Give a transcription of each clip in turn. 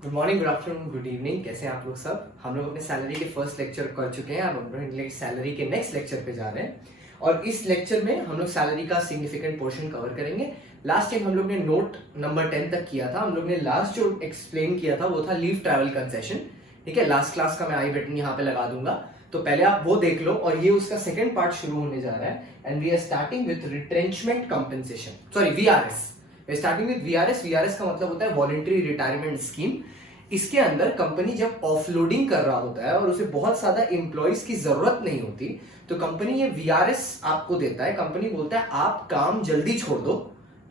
Good morning, good afternoon, good evening. कैसे हैं आप लोग सब? हम लोग अपने सैलरी के फर्स्ट लेक्चर कर चुके हैं। अब हम लोग सैलरी के नेक्स्ट लेक्चर पे जा रहे हैं और इस लेक्चर में हम लोग सैलरी का सिग्निफिकेंट पोर्शन कवर करेंगे। लास्ट टाइम हम लोग ने नोट नंबर 10 तक किया था। हम लोग ने लास्ट जो एक्सप्लेन किया था वो था लीव ट्रैवल कंसेशन। ठीक है, लास्ट क्लास का मैं आई बटन यहाँ पे लगा दूंगा, तो पहले आप वो देख लो। और ये उसका सेकंड पार्ट शुरू होने जा रहा है and we are starting with retrenchment compensation, sorry VRS. Starting with VRS. VRS का मतलब होता है वॉलंटरी रिटायरमेंट स्कीम। इसके अंदर कंपनी जब ऑफलोडिंग कर रहा होता है और उसे बहुत ज्यादा एम्प्लॉइज की जरूरत नहीं होती, तो कंपनी ये वीआरएस आपको देता है। कंपनी बोलता है आप काम जल्दी छोड़ दो।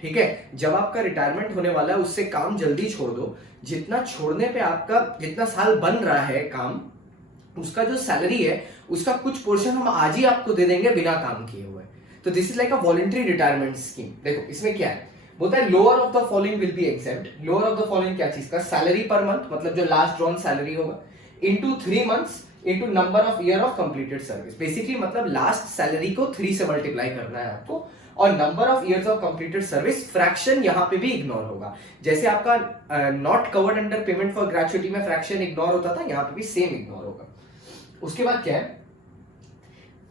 ठीक है, जब आपका रिटायरमेंट होने वाला है उससे काम जल्दी छोड़ दो। जितना छोड़ने पे आपका जितना साल बन रहा है काम, उसका जो सैलरी है उसका कुछ पोर्शन हम आज ही आपको दे देंगे बिना काम किए हुए। तो this is like a voluntary retirement scheme. देखो इसमें क्या है, बोलता है lower of the following will be exempt. Lower of the following क्या चीज का? सैलरी पर मंथ, मतलब जो लास्ट ड्रॉन सैलरी होगा, into 3 months into number of year of completed service. Basically मतलब लास्ट सैलरी को 3 से मल्टीप्लाई करना है आपको, और number of years of completed service. Fraction यहां पे भी इग्नोर होगा। जैसे आपका not covered under payment for gratuity में फ्रैक्शन इग्नोर होता था, यहां पे भी सेम इग्नोर होगा। उसके बाद क्या है,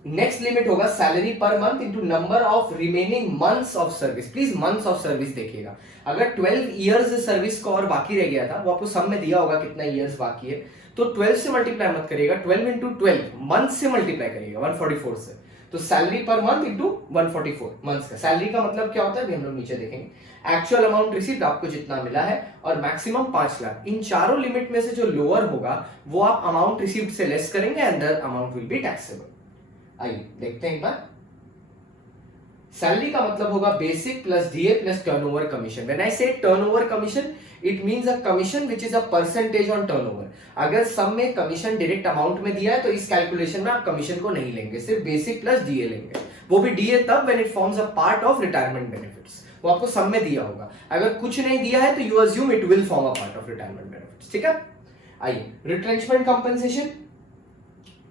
नेक्स्ट लिमिट होगा salary per month into number of remaining months of service. Please months of service देखिएगा। अगर 12 इयर्स सर्विस को और बाकी रह गया था, वो आपको सब में दिया होगा कितना इयर्स बाकी है, तो 12 से मल्टीप्लाई मत करिएगा, 12 इंटू 12 मंथ से मल्टीप्लाई करिएगा 144 से। तो salary per month into 144 months का। सैलरी का मतलब क्या होता है हम लोग नीचे देखेंगे। एक्चुअल अमाउंट रिसीव्ड आपको जितना मिला है और मैक्सिमम 5 लाख। इन चारों लिमिट में से जो लोअर होगा वो आप अमाउंट रिसीव्ड से लेस करेंगे and that amount will be taxable. आइए देखते हैं एक बार। सैलरी का मतलब होगा basic plus DA plus turnover commission. When I say turnover commission, it means a commission which is a percentage on turnover. अगर सब में कमीशन डायरेक्ट अमाउंट में दिया है तो इस कैलकुलेशन में आप कमीशन को नहीं लेंगे, सिर्फ बेसिक प्लस डीए लेंगे। वो भी डीए तब when it forms a part of retirement benefits. वो आपको सब में दिया होगा। अगर कुछ नहीं दिया है तो you assume it will form a part of retirement benefits. ठीक है, आइए रिट्रेंचमेंट कंपनसेशन,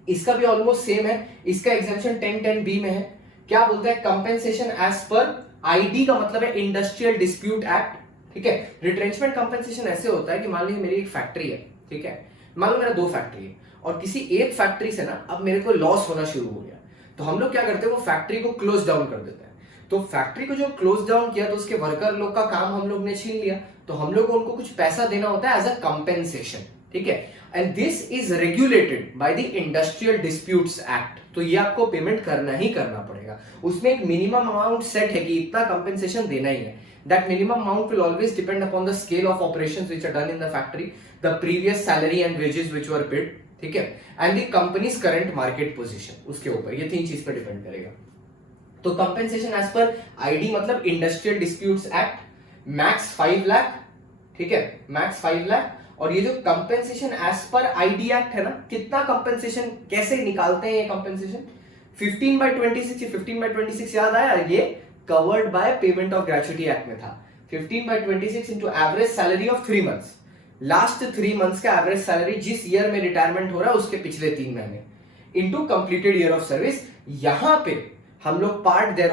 इसका भी ऑलमोस्ट सेम है। इसका एग्जाम्पशन 10(10)(b) में है। क्या बोलता है? कंपेंसेशन एज पर आईडी का मतलब है इंडस्ट्रियल डिस्प्यूट एक्ट। ठीक है, रिट्रेंचमेंट कंपेंसेशन ऐसे होता है कि मान लीजिए मेरी एक फैक्ट्री है, ठीक है, मान लो मेरा 2 फैक्ट्री है और किसी एक फैक्ट्री से ना अब मेरे को लॉस होना शुरू हो गया, तो हम लोग क्या करते हैं, वो फैक्ट्री को क्लोज डाउन कर देते हैं। तो फैक्ट्री को जो क्लोज डाउन किया तो उसके वर्कर लोग का काम हम लोग ने छीन लिया, तो हम लोग को उनको कुछ पैसा देना होता है एज अ कंपेंसेशन। ठीक है, and this is regulated by the industrial disputes act. तो ये आपको पेमेंट करना ही करना पड़ेगा। उसमें एक मिनिमम अमाउंट सेट है कि इतना कंपेंसेशन देना ही है। That minimum amount will always depend upon the scale of operations which are done in the factory, the previous salary and wages which were paid, ठीक है, and the company's current market position. उसके ऊपर ये 3 चीज पर depend करेगा। तो compensation as per ID मतलब industrial disputes act, max 5 lakh. ठीक है, मैक्स 5 लाख। और ये जो compensation as per ID act है ना, कितना कंपेंसेशन कैसे निकालते हैं ये कंपेंसेशन? 15/26, 15/26 याद आया? ये covered by payment of gratuity act में था। 15/26 into average salary of 3 months. Last 3 months का एवरेज सैलरी जिस ईयर में रिटायरमेंट हो रहा है उसके पिछले 3 महीने into completed year of service. यहां पे हम लोग पार्ट देयर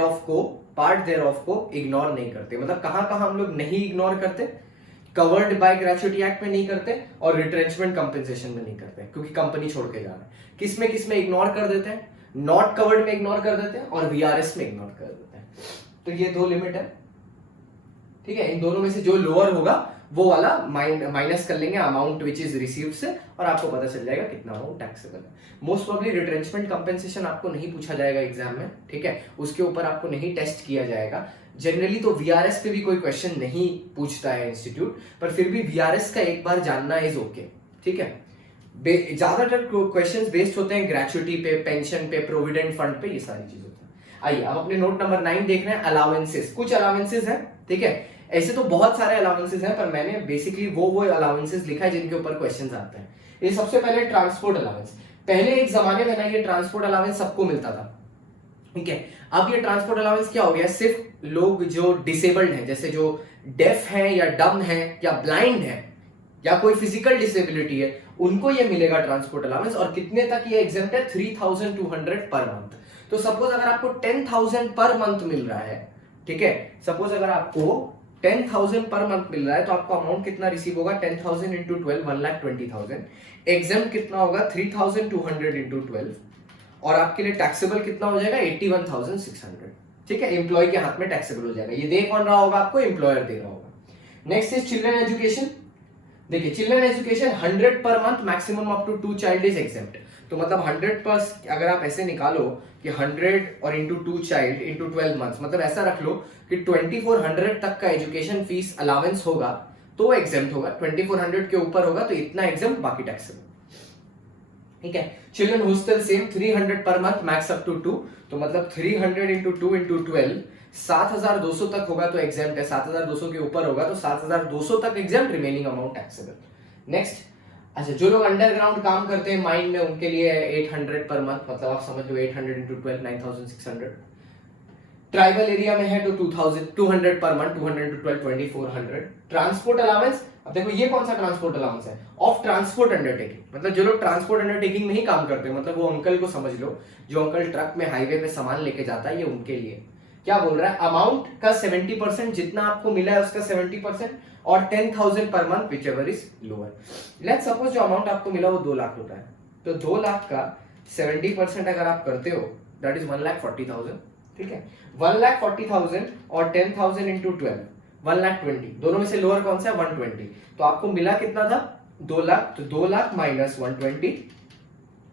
ऑफ को इग्नोर नहीं करते। मतलब कहां कहां हम लोग नहीं इग्नोर करते? कवर्ड बाय ग्रेचुइटी एक्ट में नहीं करते और रिट्रेंचमेंट कंपेंसेशन में नहीं करते, क्योंकि कंपनी छोड़ के जा रहा है। किस में इग्नोर कर देते हैं? नॉट कवर्ड में इग्नोर कर देते हैं और वीआरएस में इग्नोर कर देते हैं। तो ये 2 लिमिट है। ठीक है, इन दोनों में से जो लोअर होगा वो वाला माइनस कर लेंगे अमाउंट विच इज रिसीव्ड से, और आपको पता चल जाएगा कितना अमाउंट टैक्सेबल है। मोस्ट प्रोबेबली रिट्रेंचमेंट कंपेंसेशन आपको नहीं पूछा जाएगा एग्जाम में। ठीक है, उसके ऊपर आपको नहीं टेस्ट किया जाएगा। जनरली तो वीआरएस पे भी कोई क्वेश्चन नहीं पूछता है इंस्टीट्यूट, पर फिर भी वीआरएस का एक बार जानना इज ओके। ठीक है, ज्यादातर क्वेश्चंस बेस्ड होते हैं ग्रेचुइटी पे, पेंशन पे, प्रोविडेंट फंड पे, ये सारी चीज होती है। आइए अब अपने नोट नंबर 9 देख रहे हैं, अलाउंसेस। कुछ अलाउंसेस हैं, ठीक है, ऐसे तो बहुत सारे अलाउंसेस हैं, पर मैंने बेसिकली वो अलाउंसेस लिखा है जिनके ऊपर क्वेश्चंस आते हैं। ये सबसे पहले ट्रांसपोर्ट अलाउंस। पहले एक जमाने में ना ये ट्रांसपोर्ट अलाउंस सबको मिलता था। ठीक है, अब ये ट्रांसपोर्ट अलाउंस क्या हो गया, सिर्फ लोग जो डिसेबल्ड हैं, जैसे जो डेफ हैं या डम हैं या ब्लाइंड हैं या कोई फिजिकल डिसेबिलिटी है, उनको ये मिलेगा ट्रांसपोर्ट अलाउंस। और कितने तक ये एग्जेम्प्ट है? 3200 पर मंथ। तो सपोज अगर आपको 10,000 पर मंथ मिल रहा है, ठीक है, सपोज अगर आपको 10,000 पर मंथ मिल रहा है तो आपको अमाउंट कितना रिसीव होगा 10,000 इंटू 12 1,20,000। एग्जाम कितना होगा 3,200 इंटू 12 और आपके लिए टैक्सेबल कितना हो जाएगा 81,600। ठीक है, एम्प्लॉय के हाथ में टैक्सेबल हो जाएगा। ये दे कौन रहा होगा आपको, एम्प्लॉयर दे रहा होगा। Next is children education. देखिए children education 100 per month maximum up to 2 child is exempt. तो मतलब 100 पर अगर आप ऐसे निकालो कि 100 और इंटू 2 चाइल्ड इंटू 12 मंथ्स, मतलब ऐसा रख लो कि 2400 तक का एजुकेशन फीस अलावेंस होगा तो एग्जेम्प्ट होगा, 2400 के ऊपर होगा तो इतना एग्जेम्प्ट, बाकी टैक्सेबल। ठीक है, children hostel same 300 per month max up to 2, तो मतलब 300 इंटू 2 इंटू 12 7,200 तक होगा तो एग्जेम्प्ट है, 7,200 के ऊपर होगा तो 7,200 तक exempt, remaining amount taxable. Next, अच्छा जो लोग अंडरग्राउंड काम करते हैं माइन में उनके लिए 800 पर मंथ, मतलब आप समझ लो 800 इंटू 12 9,600। ट्राइबल एरिया में है तो 2,200 per month, 200 into 12 2,400। Transport allowance, अब देखो ये कौन सा ट्रांसपोर्ट अलाउंस है, ऑफ ट्रांसपोर्ट अंडरटेकिंग, मतलब जो लोग ट्रांसपोर्ट अंडरटेकिंग में ही काम करते हैं, मतलब वो अंकल को समझ लो जो अंकल ट्रक में हाईवे पे सामान लेके जाता है, ये उनके लिए क्या बोल रहा है, अमाउंट का 70% जितना आपको मिला है उसका 70% और 10,000 per month which ever is lower. Let's suppose जो अमाउंट आपको मिला वो 2 लाख रुपए है, तो 2 लाख का 70% अगर आप करते हो दैट इज 1,40,000। ठीक है, 1,40,000 और 10,000 इंटू 12 1,20,000, दोनों में से लोअर कौन सा है 120, तो आपको मिला कितना था 2 लाख, तो 2 लाख माइनस 120,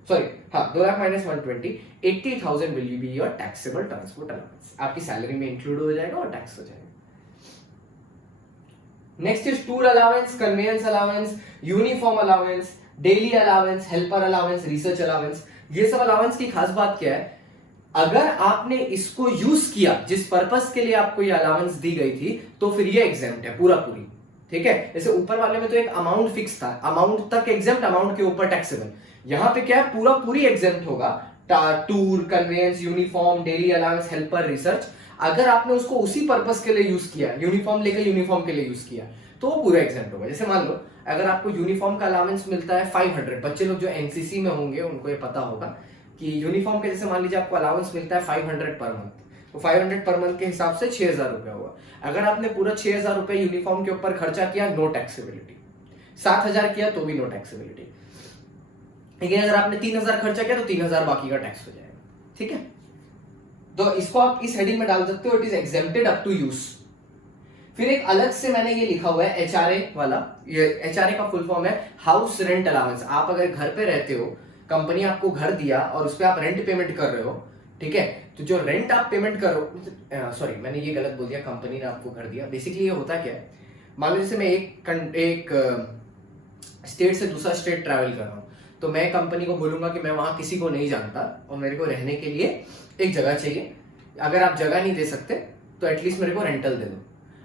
सॉरी हाँ 2 lakh minus 120, 80,000 will be your taxable transport allowance, आपकी सैलरी में इंक्लूड हो जाएगा और टैक्स हो जाएगा। Next is tour allowance, conveyance allowance, uniform allowance, daily allowance, helper allowance, research allowance. ये सब अलाउंस की खास बात क्या है, अगर आपने इसको यूज किया जिस पर्पस के लिए आपको ये अलाउंस दी गई थी तो फिर ये एग्जेम्प्ट है पूरा पूरी। ठीक है, जैसे ऊपर वाले में तो एक अमाउंट फिक्स था, अमाउंट तक एग्जेम्प्ट, अमाउंट के ऊपर टैक्सेबल, यहां पे क्या है पूरा पूरी एग्जेम्प्ट होगा, tour, conveyance, uniform, daily allowance, helper, research. अगर आपने उसको उसी पर्पस के लिए यूज किया, यूनिफॉर्म लेकर यूनिफॉर्म के लिए यूज किया तो वो पूरा एग्जेम्प्ट होगा। जैसे मान लो अगर आपको यूनिफॉर्म का अलाउंस मिलता है 500, बच्चे लोग जो एनसीसी में होंगे उनको ये पता होगा कि यूनिफॉर्म के जैसे मान लीजिए आपको अलाउंस मिलता है 500 पर मंथ, तो 500 पर मंथ के हिसाब से 6,000 रुपया हुआ। अगर आपने पूरा 6,000 रुपए यूनिफॉर्म के ऊपर खर्चा किया, नो टैक्सेबिलिटी। 7,000 किया तो भी नो टैक्सेबिलिटी। लेकिन अगर आपने 3,000 खर्चा किया तो 3,000 बाकी का टैक्स हो जाएगा। ठीक है, तो इसको आप इस हेडिंग में डाल सकते हो, it is exempted up to use. फिर एक अलग से मैंने ये लिखा हुआ है एचआरए वाला, ये एचआरए का फुल फॉर्म है हाउस रेंट अलाउंस। आप अगर घर पे रहते हो, कंपनी आपको घर दिया और उस पर आप रेंट पेमेंट कर रहे हो, ठीक है, तो जो रेंट आप पेमेंट करो, सॉरी मैंने ये गलत बोल दिया, कंपनी ने आपको घर दिया। बेसिकली ये होता क्या है, मान लो जैसे मैं एक स्टेट से दूसरा स्टेट ट्रैवल कर रहा हूँ, तो मैं कंपनी को बोलूंगा कि मैं वहां किसी को नहीं जानता और मेरे को रहने के लिए एक जगह चाहिए, अगर आप जगह नहीं दे सकते तो एटलीस्ट मेरे को रेंटल दे दो।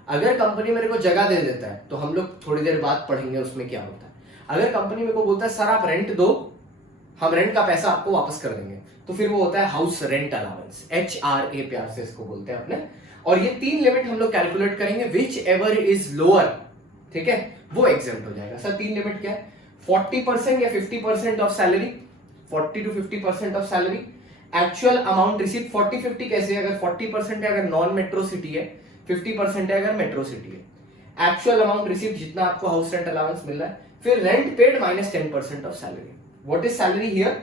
अगर कंपनी मेरे को जगह दे देता है तो हम लोग थोड़ी देर बाद पढ़ेंगे उसमें क्या होता है। अगर कंपनी मेरे को बोलता है सर आप रेंट दो, हम रेंट का पैसा आपको वापस कर देंगे, तो फिर वो होता है हाउस रेंट अलाउंस, HRA प्यार से इसको बोलते हैं अपने। और ये 3 लिमिट हम लोग कैलकुलेट करेंगे, विच एवर इज लोअर, ठीक है, वो एग्जेम्प्ट हो जाएगा। सर 3 लिमिट क्या है, 40% या 50% of salary, 40 to 50% of salary, actual amount receive 40-50 कैसे, अगर 40% है अगर नॉन मेट्रो सिटी है, 50% है अगर मेट्रो सिटी है। एक्चुअल अमाउंट रिसीव जितना आपको हाउस रेंट अलाउंस मिल रहा है, फिर rent paid minus 10% of salary. What is salary here,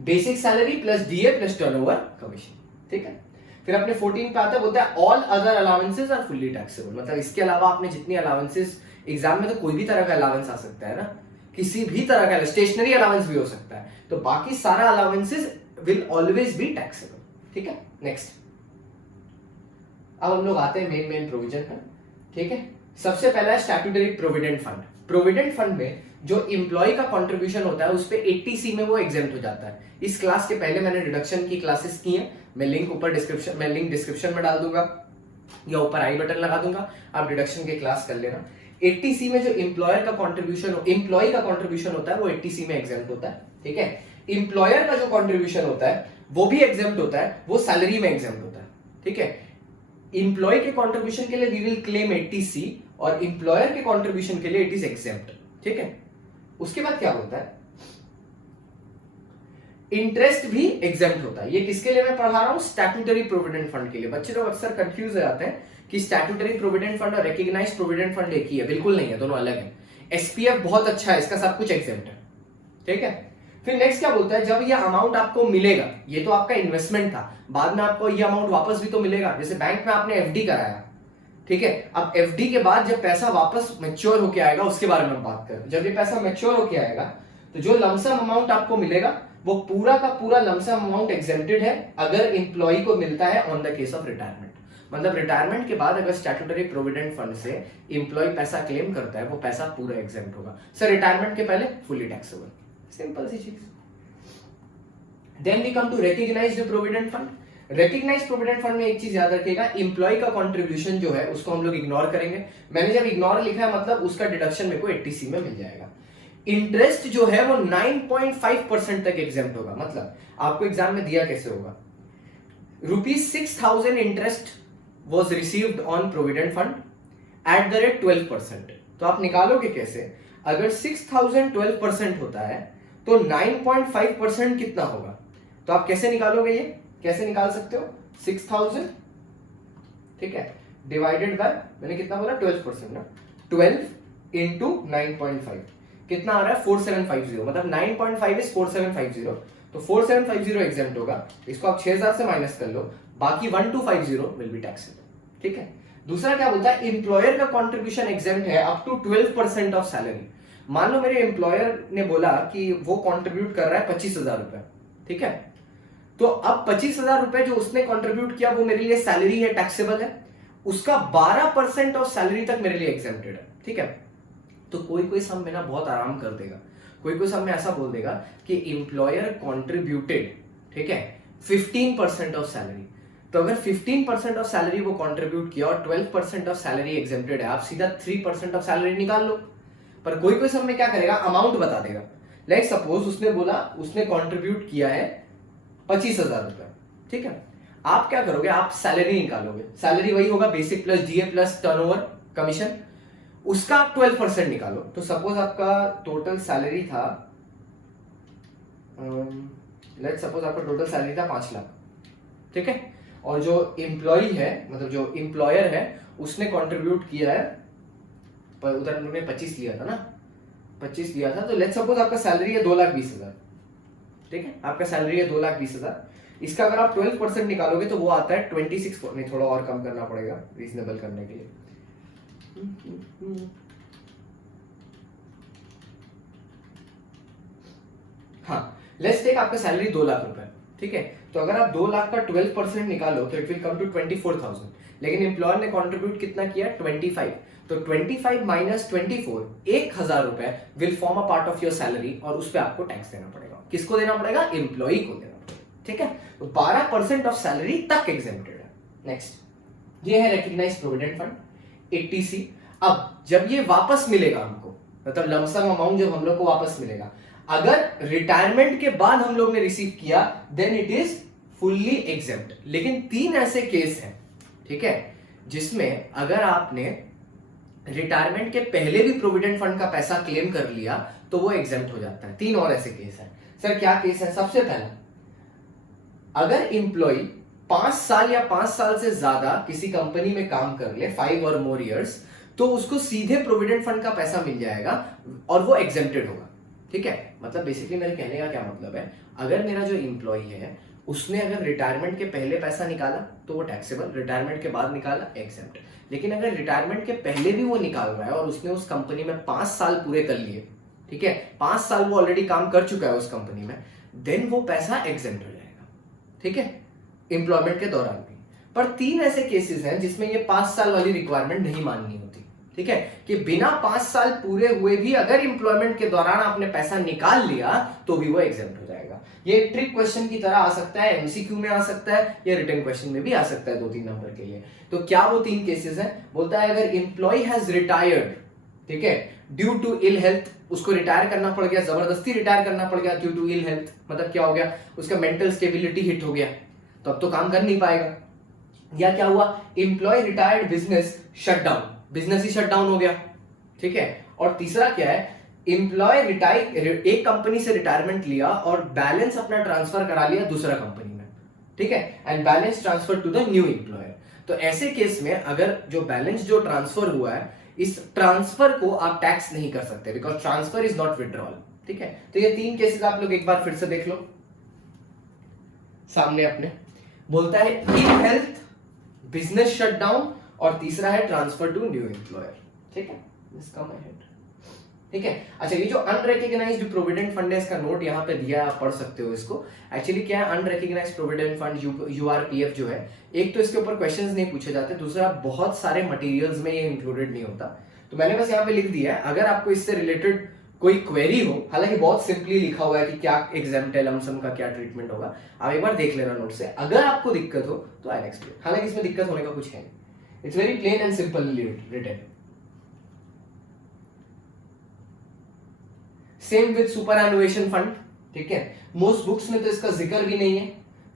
basic salary plus DA plus turnover commission. ठीक है, फिर अपने 14 पे आता है, बोलता है all other allowances are fully taxable, मतलब इसके अलावा आपने जितनी अलाउंसेस, एग्जाम में तो कोई भी तरह का अलाउंस आ सकता है ना, किसी भी तरह का, स्टेशनरी अलाउंस भी हो सकता है, तो बाकी सारा allowances will always be taxable. ठीक है, नेक्स्ट अब हम लोग आते हैं मेन प्रोविजन पर। ठीक है, सबसे पहला है statutory provident fund. Provident fund में जो एम्प्लॉय का कंट्रीब्यूशन होता है उस पे 80C में वो एग्जेम्प्ट हो जाता है। इस क्लास के पहले मैंने डिडक्शन की क्लासेस की हैं, मैं लिंक ऊपर डिस्क्रिप्शन में डाल दूंगा या ऊपर आई बटन लगा दूंगा, आप डिडक्शन की क्लास कर लेना। 80C में जो एम्प्लॉय का कंट्रीब्यूशन होता है वो 80C में एग्जेम्प्ट होता है। ठीक है, एम्प्लॉयर का जो कंट्रीब्यूशन होता है वो भी एग्जेम्प्ट होता है, वो सैलरी में एग्जेम्प्ट होता है। ठीक है, एम्प्लॉय के कंट्रीब्यूशन के लिए वी विल क्लेम 80C और एम्प्लॉयर के कंट्रीब्यूशन के लिए इट इज एग्जेम्प्ट। ठीक है, उसके बाद क्या होता है, इंटरेस्ट भी एग्जेम्प्ट होता है। ये किसके लिए मैं पढ़ा रहा हूं, स्टैट्यूटरी प्रोविडेंट फंड के लिए। बच्चे लोग अक्सर कंफ्यूज हो जाते हैं कि स्टैट्यूटरी प्रोविडेंट फंड और रिकॉग्नाइज्ड प्रोविडेंट फंड एक ही है, बिल्कुल नहीं है, दोनों अलग है। एसपीएफ बहुत अच्छा है, इसका सब कुछ एग्जेम्प्ट है, ठीक है। फिर नेक्स्ट क्या बोलता है, जब ये अमाउंट आपको मिलेगा, ये तो आपका इन्वेस्टमेंट था, बाद में आपको ये अमाउंट वापस भी तो मिलेगा। जैसे बैंक में आपने एफडी कराया, ठीक है, अब एफडी के बाद जब पैसा वापस मैच्योर होके आएगा उसके बारे में बात करें। जब ये पैसा मैच्योर होके आएगा तो जो लमसम अमाउंट आपको मिलेगा वो पूरा का पूरा लमसम अमाउंट एग्जेम्प्टेड है अगर एम्प्लॉय को मिलता है on the case of retirement. मतलब रिटायरमेंट के बाद अगर स्टैट्यूटरी प्रोविडेंट फंड से एम्प्लॉय पैसा क्लेम करता है वो पैसा पूरा एग्जेम्प्ट होगा। सर रिटायरमेंट के पहले फुली टैक्सेबल, सिंपल सी चीज। Then we come to recognised provident fund. Recognised provident fund में एक चीज याद रखिएगा, एम्प्लॉय का कंट्रीब्यूशन जो है उसको हम लोग इग्नोर करेंगे। मैंने जब इग्नोर लिखा है मतलब उसका डिडक्शन मेरे को 80C में मिल जाएगा। इंटरेस्ट जो है वो 9.5% तक एग्जेम्प्ट होगा। मतलब आपको एग्जाम में दिया कैसे होगा, ₹6,000 interest was received on provident fund at the rate 12%। तो आप निकालोगे कैसे, अगर 6,000 12% होता है तो 9.5% कितना होगा, तो आप कैसे निकालोगे, ये कैसे निकाल सकते हो, 6,000 ठीक है डिवाइडेड बाय, मैंने कितना बोला 12% ना, 12 इंटू 9.5 कितना आ रहा है 4750, मतलब 9.5 इज 4750, तो 4750 एग्जेम्प्ट होगा। इसको आप 6000 से माइनस कर लो, बाकी 1250 विल बी टैक्सेबल, ठीक है। दूसरा क्या बोलता है, एम्प्लॉयर का कंट्रीब्यूशन एग्जेम्प्ट है अप टू 12% ऑफ सैलरी। मान लो मेरे एम्प्लॉयर ने बोला कि वो कंट्रीब्यूट कर रहा है 25,000 रुपए, ठीक है, तो अब 25,000 रुपए जो उसने कंट्रीब्यूट किया वो मेरे लिए सैलरी है, टैक्सेबल है, उसका 12% ऑफ सैलरी तक मेरे लिए एग्जेम्प्टेड है, ठीक है। तो कोई कोई सम में ना बहुत आराम कर देगा, कोई कोई सम में ऐसा बोल देगा कि एम्प्लॉयर कंट्रीब्यूटेड, ठीक है, 15% ऑफ सैलरी। तो अगर 15% ऑफ सैलरी वो कंट्रीब्यूट किया और 12% ऑफ सैलरी एग्जेम्प्टेड है, आप सीधा 3% ऑफ सैलरी निकाल लो। पर कोई कोई सम में क्या करेगा, अमाउंट बता देगा। लाइक सपोज उसने बोला उसने कंट्रीब्यूट किया है 25,000 रुपए, ठीक है, आप क्या करोगे, आप सैलरी निकालोगे, सैलरी वही होगा basic plus DA plus turnover commission, उसका आप 12% निकालो। तो सपोज आपका टोटल सैलरी था, लेट्स सपोज आपका टोटल सैलरी था 5 लाख, ठीक है, और जो एम्प्लॉय है मतलब जो एम्प्लॉयर है उसने कंट्रीब्यूट किया है, पर उधर उन्होंने 25 लिया था ना, 25 लिया था, तो लेट्स सपोज आपका सैलरी है 2,20,000, ठीक है, आपका सैलरी है 2,20,000, इसका अगर आप 12% निकालोगे तो वो आता है 26, नहीं थोड़ा और कम करना पड़ेगा रीजनेबल करने के लिए, हाँ लेट्स टेक आपका सैलरी 2 लाख रुपए, ठीक है, तो अगर आप 2 लाख का 12% निकालो तो इट विल कम टू 24,000, लेकिन एम्प्लॉयर ने कंट्रीब्यूट कितना किया 25, तो 25 माइनस 24 1,000 रुपए will form a part of your salary और उस पर आपको टैक्स देना पड़ेगा। किसको देना पड़ेगा, एम्प्लॉय को देना पड़ेगा, ठीक है, तो 12% ऑफ सैलरी तक एग्जेम्प्टेड है। नेक्स्ट ये है रिकॉग्नाइज्ड प्रोविडेंट फंड 80C। अब जब ये वापस मिलेगा हमको, मतलब लमसम अमाउंट जब हम लोग को वापस मिलेगा, अगर रिटायरमेंट के बाद हम लोग ने रिसीव किया then it is fully exempt. लेकिन 3 ऐसे केस हैं, ठीक है, जिसमें अगर आपने रिटायरमेंट के पहले भी प्रोविडेंट फंड का पैसा क्लेम कर लिया तो वो एग्जेम्प्ट हो जाता है। 3 और ऐसे केस हैं। सर क्या केस है, सबसे पहला, अगर एम्प्लॉय 5 साल या 5 साल से ज्यादा किसी कंपनी में काम कर ले, 5 और मोर इयर्स, तो उसको सीधे प्रोविडेंट फंड का पैसा मिल जाएगा और वो एग्जेम्प्टेड होगा, ठीक है। मतलब बेसिकली मेरे कहने का क्या मतलब है, अगर मेरा जो एम्प्लॉय है उसने अगर रिटायरमेंट के पहले पैसा निकाला तो वो टैक्सेबल, रिटायरमेंट के बाद निकाला एग्जेम्प्ट। लेकिन अगर रिटायरमेंट के पहले भी वो निकाल रहा है और उसने उस कंपनी में 5 साल पूरे कर लिए, ठीक है, 5 साल वो ऑलरेडी काम कर चुका है उस कंपनी में, देन वो पैसा एग्जेम्प्ट हो जाएगा, ठीक है, एम्प्लॉयमेंट के दौरान भी। पर 3 ऐसे केसेस हैं जिसमें ये 5 साल वाली रिक्वायरमेंट नहीं माननी होती, ठीक है, कि बिना 5 साल पूरे हुए भी अगर एम्प्लॉयमेंट के दौरान आपने पैसा निकाल लिया तो भी वो एग्जेम्प्ट हो जाएगा। ये ट्रिक क्वेश्चन की तरह आ सकता है, एमसीक्यू में आ सकता है, या रिटन क्वेश्चन में भी आ सकता है 2-3 नंबर के लिए। तो क्या वो 3 केसेस हैं, बोलता है अगर एम्प्लॉय हैज रिटायर्ड, ठीक है, ड्यू टू इल हेल्थ, उसको रिटायर करना पड़ गया, जबरदस्ती रिटायर करना पड़ गया ड्यू टू इल हेल्थ, मतलब क्या हो गया, उसका मेंटल स्टेबिलिटी हिट हो गया, तो अब तो काम कर नहीं पाएगा। या क्या हुआ, employee retired, business shut down, business ही शट डाउन हो गया, ठीक है। और तीसरा क्या है, एम्प्लॉय एक कंपनी से रिटायरमेंट लिया और बैलेंस अपना ट्रांसफर करा लिया दूसरा कंपनी में, ठीक है, and balance transfer to the new employer. तो ऐसे केस में अगर जो बैलेंस जो ट्रांसफर हुआ है, इस ट्रांसफर को आप टैक्स नहीं कर सकते, because transfer is not withdrawal. ठीक है, तो ये 3 केसेस आप लोग एक बार फिर से देख लो सामने अपने। बोलता है इन हेल्थ, बिजनेस शटडाउन, और तीसरा है ट्रांसफर टू न्यू एम्प्लॉयर। ठीक है, इसका मैं हेड। ठीक है, अच्छा ये जो अनरिकॉग्नाइज्ड प्रोविडेंट फंड है, इसका नोट यहाँ पे दिया है, आप पढ़ सकते हो इसको। एक्चुअली क्या है अनरिकॉग्नाइज्ड प्रोविडेंट फंड यूआरपीएफ जो है, एक तो इसके ऊपर क्वेश्चंस नहीं पूछे जाते, दूसरा बहुत सारे मटेरियल्स में ये इंक्लूडेड नहीं होता। तो मैंने बस यहाँ पे लिख दिया है, अगर आपको इससे रिलेटेड कोई क्वेरी हो, हालांकि बहुत सिंपली लिखा हुआ है कि क्या एग्जाम्प्ट है, लमसम का क्या ट्रीटमेंट होगा, आप एक बार देख लेना नोट से। अगर आपको दिक्कत हो तो आई एक्सप्लेन, हालांकि इसमें दिक्कत होने का कुछ है नहीं, it's very plain and simple written. Same with superannuation fund. ठीक है, मोस्ट बुक्स में तो इसका जिक्र भी नहीं है,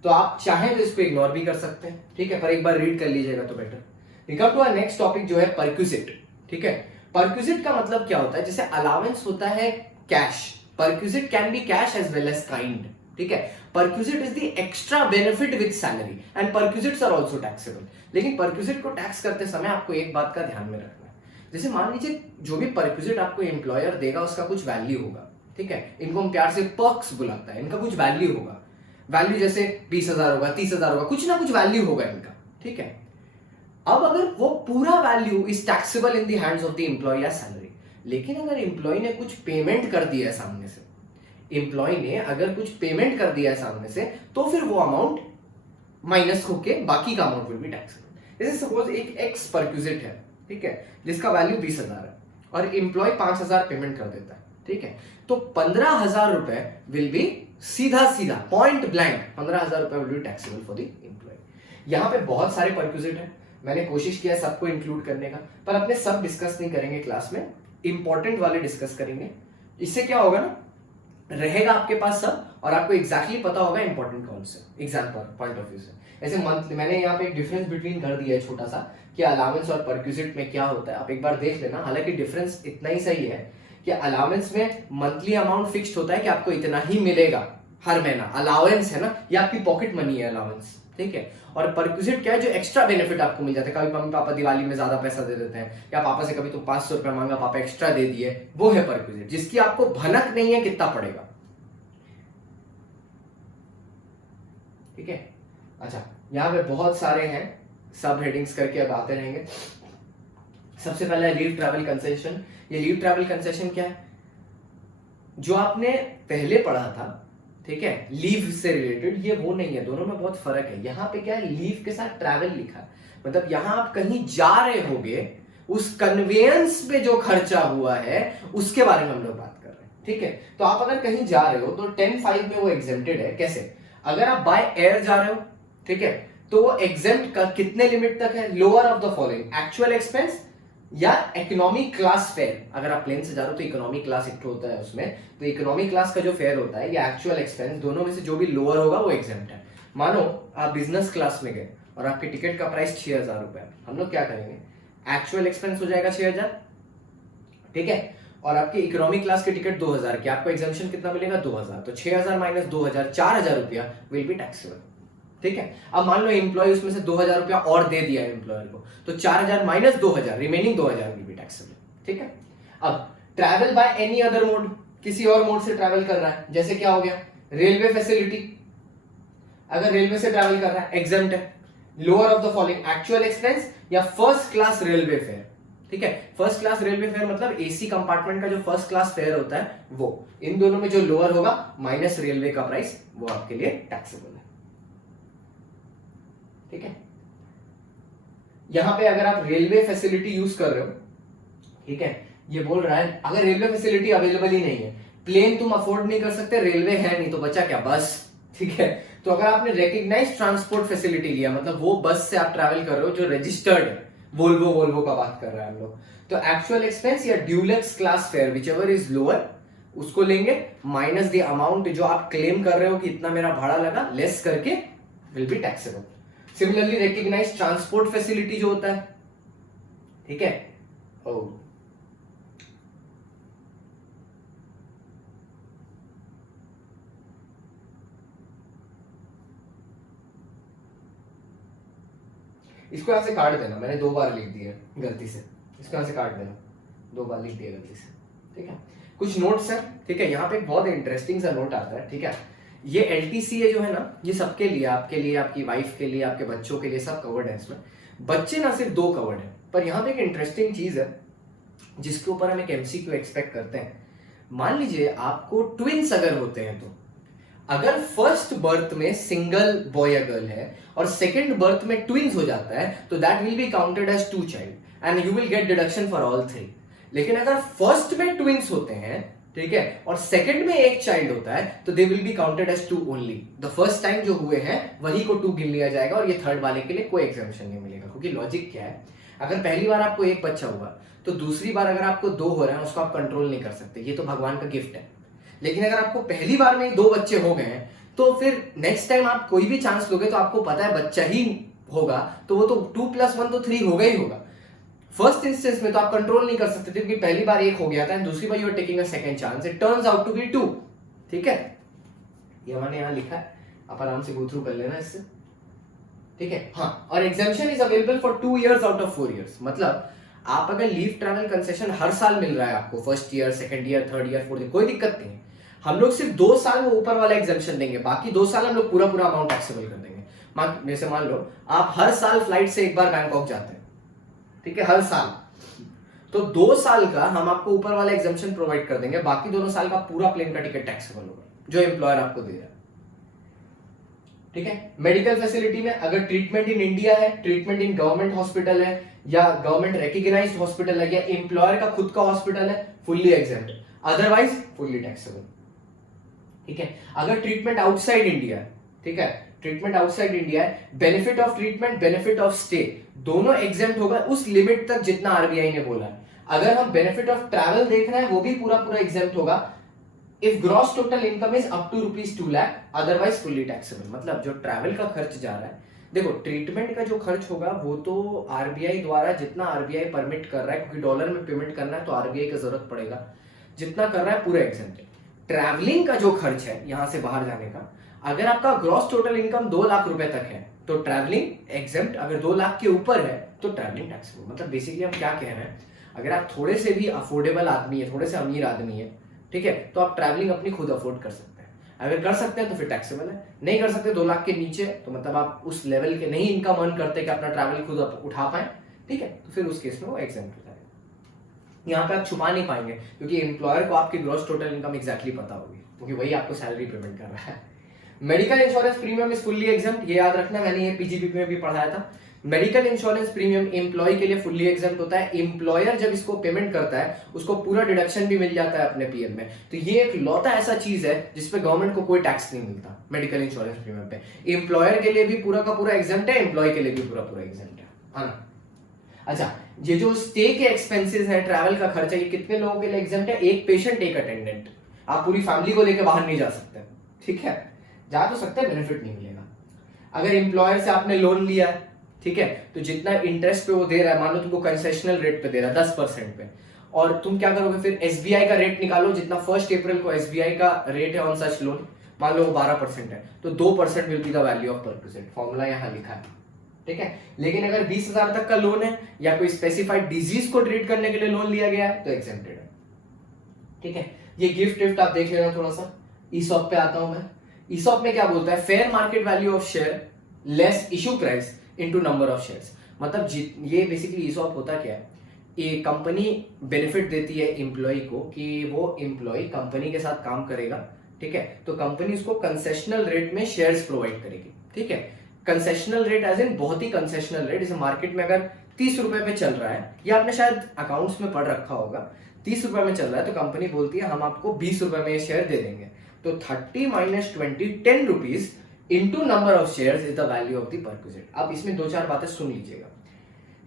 तो आप चाहें तो इसको इग्नोर भी कर सकते हैं। ठीक है, पर एक बार रीड कर लीजिएगा तो better. We come to our next topic जो है परक्यूजिट। ठीक है, परक्यूजिट का मतलब क्या होता है, जैसे अलाउंस होता है cash, perquisite can be cash as well as kind. ठीक है, perquisite is the extra benefit with salary and perquisites are also taxable. लेकिन परक्यूजिट को टैक्स करते समय आपको एक बात का ध्यान में रखना है, जैसे मान लीजिए जो भी परक्यूजिट आपको एम्प्लॉयर देगा उसका कुछ वैल्यू होगा। ठीक है, इनको हम प्यार से पर्क्स बुलाता है, इनका कुछ वैल्यू होगा, वैल्यू जैसे 20,000 होगा, 30,000 होगा, कुछ ना कुछ वैल्यू होगा इनका। ठीक है, अब अगर वो पूरा value is taxable in the hands of the employee या सैलरी, लेकिन अगर एम्प्लॉय ने कुछ पेमेंट कर दिया है सामने से, एम्प्लॉय ने अगर कुछ पेमेंट कर दिया है सामने से, तो फिर वो अमाउंट माइनस होके बाकी का अमाउंट विल बी टैक्सेबल। जैसे सपोज एक एक्स परक्यूजिट है, ठीक है, जिसका वैल्यू 20,000 है और एम्प्लॉय 5,000 पेमेंट कर देता है। ठीक है, तो 15,000 रुपए विल बी सीधा सीधा पॉइंट ब्लैंक 15,000 रुपए will be taxable for the employee. यहां पे बहुत सारे परक्यूजिट है, मैंने कोशिश किया सबको इंक्लूड करने का, पर अपने सब डिस्कस नहीं करेंगे क्लास में, इंपॉर्टेंट वाले डिस्कस करेंगे। इससे क्या होगा ना, रहेगा आपके पास सब, और आपको एग्जैक्टली पता होगा इंपॉर्टेंट कौन से एग्जाम पॉइंट ऑफ व्यू से। ऐसे मंथली मैंने यहाँ पे एक डिफरेंस बिटवीन कर दिया है छोटा सा, कि अलाउंस और परक्यूजिट में क्या होता है, आप एक बार देख लेना। हालांकि डिफरेंस इतना ही सही है कि अलाउंस में मंथली अमाउंट फिक्स्ड होता है कि आपको इतना ही मिलेगा हर महीना, अलाउंस है ना, ये आपकी पॉकेट मनी है अलाउंस। ठीक है, और परक्यूजिट क्या है, जो एक्स्ट्रा बेनिफिट आपको मिल जाता है, कभी मम्मी पापा दिवाली में ज्यादा पैसा दे देते हैं, या पापा से कभी तो 500 रुपया मांगा, पापा एक्स्ट्रा दे दिए, वो है परक्यूजिट, जिसकी आपको भनक नहीं है कितना पड़ेगा। ठीक है, अच्छा यहां पे बहुत सारे हैं, सब हेडिंग्स करके अब आते रहेंगे। सबसे पहला लीव ट्रैवल कंसेशन। ये लीव ट्रैवल कंसेशन क्या है, जो आपने पहले पढ़ा था, ठीक है, लीव से रिलेटेड, ये वो नहीं है, दोनों में बहुत फर्क है। यहां पे क्या है, लीव के साथ ट्रैवल लिखा है, मतलब यहां आप कहीं जा रहे होगे, उस कन्वेंस पे जो खर्चा हुआ है उसके बारे में हम लोग बात कर रहे हैं। ठीक है, तो आप अगर कहीं जा रहे हो तो 10(5) में वो एग्जेम्प्टेड है। कैसे, अगर आप बाय एयर जा रहे हो, ठीक है, तो वो एग्जेम्प्ट का कितने लिमिट तक है, lower of the following, actual expense या इकोनॉमी क्लास फेयर। अगर आप प्लेन से जा रहे हो तो इकोनॉमी क्लास एक होता है उसमें, तो इकोनॉमी क्लास का जो फेयर होता है या एक्चुअल एक्सपेंस, दोनों में से जो भी लोअर होगा वो एग्जेम्प्ट है। मानो आप बिजनेस क्लास में गए और आपकी टिकट का प्राइस 6,000 रुपए, हम लोग क्या करेंगे, एक्चुअल एक्सपेंस हो जाएगा 6,000, ठीक है, और आपकी इकोनॉमी क्लास की टिकट 2,000 की, आपको एग्जामिशन कितना मिलेगा 2,000, तो 6,000 माइनस 2,000 4,000 रुपया विल बी टैक्सेबल। ठीक है, अब मान लो एम्प्लॉय उसमें से 2,000 रुपया और दे दिया एम्प्लॉयर को, तो 4,000 minus 2,000, remaining 2,000 will be taxable. ठीक है, अब travel by any other mode, किसी और मोड से ट्रैवल कर रहा है, जैसे क्या हो गया, रेलवे फैसिलिटी, अगर रेलवे से ट्रैवल कर रहा है एग्जेम्प्ट है, lower of the following, actual expense या फर्स्ट क्लास रेलवे फेयर। ठीक है, फर्स्ट क्लास रेलवे फेयर मतलब एसी कंपार्टमेंट का जो फर्स्ट क्लास फेयर होता है वो, इन दोनों में जो लोअर होगा माइनस रेलवे का प्राइस, वो आपके लिए टैक्सेबल है। ठीक है, यहां पे अगर आप रेलवे फैसिलिटी यूज कर रहे हो, ठीक है, ये बोल रहा है अगर रेलवे फैसिलिटी अवेलेबल ही नहीं है, प्लेन तुम अफोर्ड नहीं कर सकते, रेलवे है नहीं, तो बचा क्या, बस। ठीक है, तो अगर आपने रिकॉग्नाइज्ड ट्रांसपोर्ट फैसिलिटी लिया, मतलब वो बस से आप ट्रैवल कर रहे हो जो रजिस्टर्ड है, वोल्वो का बात कर रहे हैं हम लोग, तो एक्चुअल एक्सपेंस या Dulux class fair whichever is lower, उसको लेंगे, माइनस द अमाउंट जो आप क्लेम कर रहे हो कि इतना मेरा भाड़ा लगा, लेस करके will be taxable. Similarly recognised transport facility जो होता है, ठीक है, इसको यहाँ से काट देना, मैंने 2 बार लिख दिया गलती से, इसको यहाँ से काट देना, 2 बार लिख दिया गलती से, ठीक है। कुछ नोट्स है, ठीक है। यहाँ पे एक बहुत इंटरेस्टिंग सा नोट आता है, ठीक है। ये LTCA जो है ना, ये सबके लिए, आपके लिए, आपकी वाइफ के लिए, आपके बच्चों के लिए, सब कवर्ड है इसमें। बच्चे ना सिर्फ 2 कवर्ड है, पर यहाँ पे एक इंटरेस्टिंग चीज है जिसके ऊपर हम एक MCQ एक्सपेक्ट करते हैं। मान लीजिए आपको ट्विंस अगर होते हैं, तो अगर फर्स्ट बर्थ में सिंगल बॉय या गर्ल है और सेकंड बर्थ में ट्विंस हो जाता है, तो that will be counted as 2 child and you will get deduction for all 3। लेकिन अगर फर्स्ट में ट्विंस होते हैं, ठीक है, और सेकंड में एक चाइल्ड होता है, तो they will be counted as 2 only. The first time जो हुए हैं वही को 2 गिन लिया जाएगा और ये थर्ड वाले के लिए कोई एग्जामिशन नहीं मिलेगा। क्योंकि लॉजिक क्या है, अगर पहली बार आपको 1 बच्चा हुआ, तो दूसरी बार अगर आपको 2 हो रहे हैं, उसको आप कंट्रोल नहीं कर सकते, ये तो भगवान का गिफ्ट है। लेकिन अगर आपको पहली बार में 2 बच्चे हो गए हैं, तो फिर नेक्स्ट टाइम आप कोई भी चांस लोगे तो आपको पता है बच्चा ही होगा, तो वो तो 2 + 1 तो 3 होगा ही होगा। फर्स्ट इंस्टेंस में तो आप कंट्रोल नहीं कर सकते थे, क्योंकि पहली बार 1 हो गया था, दूसरी बार you are taking a second chance, it turns out to be 2, ठीक है। ये मैंने यहाँ लिखा है, आप आराम से गो थ्रू कर लेना इससे, ठीक है। हाँ, और exemption is available for 2 years out of 4 years। मतलब आप अगर लीव ट्रैवल कंसेशन हर साल मिल रहा है आपको, first year, second year, third year, fourth year, कोई दिक्कत नहीं है। हम लोग सिर्फ 2 साल में ऊपर वाला एग्जामिशन देंगे, बाकी 2 साल हम लोग पूरा अमाउंट टैक्सेबल कर देंगे। जैसे मान लो आप हर साल फ्लाइट से एक बार बैंकॉक जाते हैं, ठीक है, हर साल, तो 2 साल का हम आपको ऊपर वाला एग्जामिशन प्रोवाइड कर देंगे, बाकी दोनों साल का पूरा प्लेन का टिकट टैक्सेबल होगा जो एम्प्लॉयर आपको दे रहा है, ठीक है। मेडिकल फैसिलिटी में अगर ट्रीटमेंट इन इंडिया है, ट्रीटमेंट इन गवर्नमेंट हॉस्पिटल है या गवर्नमेंट रिकॉग्नाइज्ड हॉस्पिटल है या एम्प्लॉयर का खुद का हॉस्पिटल है, fully exempt, otherwise fully taxable, ठीक है। अगर ट्रीटमेंट आउटसाइड इंडिया है, ठीक है, ट्रीटमेंट आउटसाइड इंडिया है, benefit of treatment, benefit of stay, दोनों एग्जेम्प्ट होगा उस लिमिट तक जितना RBI ने बोला है। अगर हम बेनिफिट ऑफ ट्रैवल देख रहे हैं, वो भी पूरा एग्जेम्प्ट होगा if gross total income is up to ₹2 lakh, otherwise fully taxable. मतलब जो ट्रैवल का खर्च जा रहा है, देखो ट्रीटमेंट का जो खर्च होगा वो तो RBI द्वारा जितना RBI परमिट कर रहा है, क्योंकि डॉलर में पेमेंट करना है तो RBI का जरूरत पड़ेगा, जितना कर रहा है पूरा एग्जेम्प्ट है। ट्रैवलिंग का जो खर्च है यहां से बाहर जाने का, अगर आपका ग्रॉस टोटल इनकम 2 लाख रुपए तक है तो ट्रैवलिंग एग्जेम्प्ट, अगर 2 लाख के ऊपर है तो ट्रैवलिंग टैक्सेबल। मतलब बेसिकली हम क्या कह रहे हैं, अगर आप थोड़े से भी अफोर्डेबल आदमी है, थोड़े से अमीर आदमी है, ठीक है, तो आप ट्रैवलिंग अपनी खुद अफोर्ड कर सकते हैं। अगर कर सकते हैं तो फिर टैक्सेबल है, नहीं कर सकते 2 लाख के नीचे, तो मतलब आप उस लेवल के नहीं इनकम अर्न करते कि अपना ट्रैवल खुद उठा पाए, ठीक है, तो फिर उस केस में वो एग्जेम्प्ट हो जाएगा। यहाँ पे आप छुपा नहीं पाएंगे, क्योंकि एम्प्लॉयर को आपकी ग्रॉस टोटल इनकम एग्जैक्टली पता होगी, क्योंकि वही आपको सैलरी पेमेंट कर रहा है। Medical insurance premium is fully exempt, ये याद रखना, मैंने ये PGP में भी पढ़ाया था। मेडिकल इंश्योरेंस प्रीमियम एम्प्लॉय के लिए फुल्ली एग्जेम्प्ट होता है। एम्प्लॉयर जब इसको पेमेंट करता है, उसको पूरा डिडक्शन भी मिल जाता है अपने PM में। तो ये एक लौता ऐसा चीज है जिसपे गवर्नमेंट को कोई टैक्स नहीं मिलता मेडिकल इंश्योरेंस प्रीमियम पे। एम्प्लॉयर के लिए भी पूरा का पूरा एग्जेम्प्ट है, एम्प्लॉय के लिए भी पूरा एग्जेम्प्ट है ना। अच्छा, ये जो स्टे के एक्सपेंसेस है, ट्रैवल का खर्चा, ये कितने लोगों के लिए एग्जेम्प्ट है? 1 पेशेंट 1 अटेंडेंट। आप पूरी फैमिली को लेकर बाहर नहीं जा सकते, ठीक है, जा तो सकते हैं, बेनिफिट नहीं मिलेगा। अगर एम्प्लॉयर से आपने लोन लिया है, ठीक है, तो जितना इंटरेस्ट पे वो दे रहा है, मान लो तुमको कंसेशनल रेट पे दे रहा है 10% पे, और तुम क्या करोगे फिर, SBI का रेट निकालो, जितना 1 अप्रैल को SBI का रेट है ऑन सच लोन, मान लो वो 12% है, तो 2% will be the value of perquisite. Formula यहाँ लिखा है, ठीक है। लेकिन अगर 20,000 तक का लोन है या कोई स्पेसिफाइड डिजीज को ट्रीट करने के लिए लोन लिया गया है तो एग्जेम्प्टेड है, ठीक है। ये गिफ्ट आप देख लेना थोड़ा सा। ESOP पे आता हूं मैं। ESOP में क्या बोलता है, fair market value of share less issue price into number of shares. मतलब ये बेसिकली ESOP होता क्या है, ये कंपनी बेनिफिट देती है एम्प्लॉय को कि वो एम्प्लॉय कंपनी के साथ काम करेगा, ठीक है, तो कंपनी उसको कंसेशनल रेट में शेयर्स प्रोवाइड करेगी, ठीक है। कंसेशनल रेट एज इन बहुत ही कंसेशनल रेट, जैसे मार्केट में अगर 30 रुपए पे चल रहा है, या आपने शायद अकाउंट्स में पढ़ रखा होगा, 30 रुपए में चल रहा है, तो कंपनी बोलती है हम आपको 20 रुपए में ये शेयर दे देंगे, तो 30 - 20 10 rupees into number of shares is the value of the perquisite. अब इसमें 2-4 बातें सुन लीजिएगा।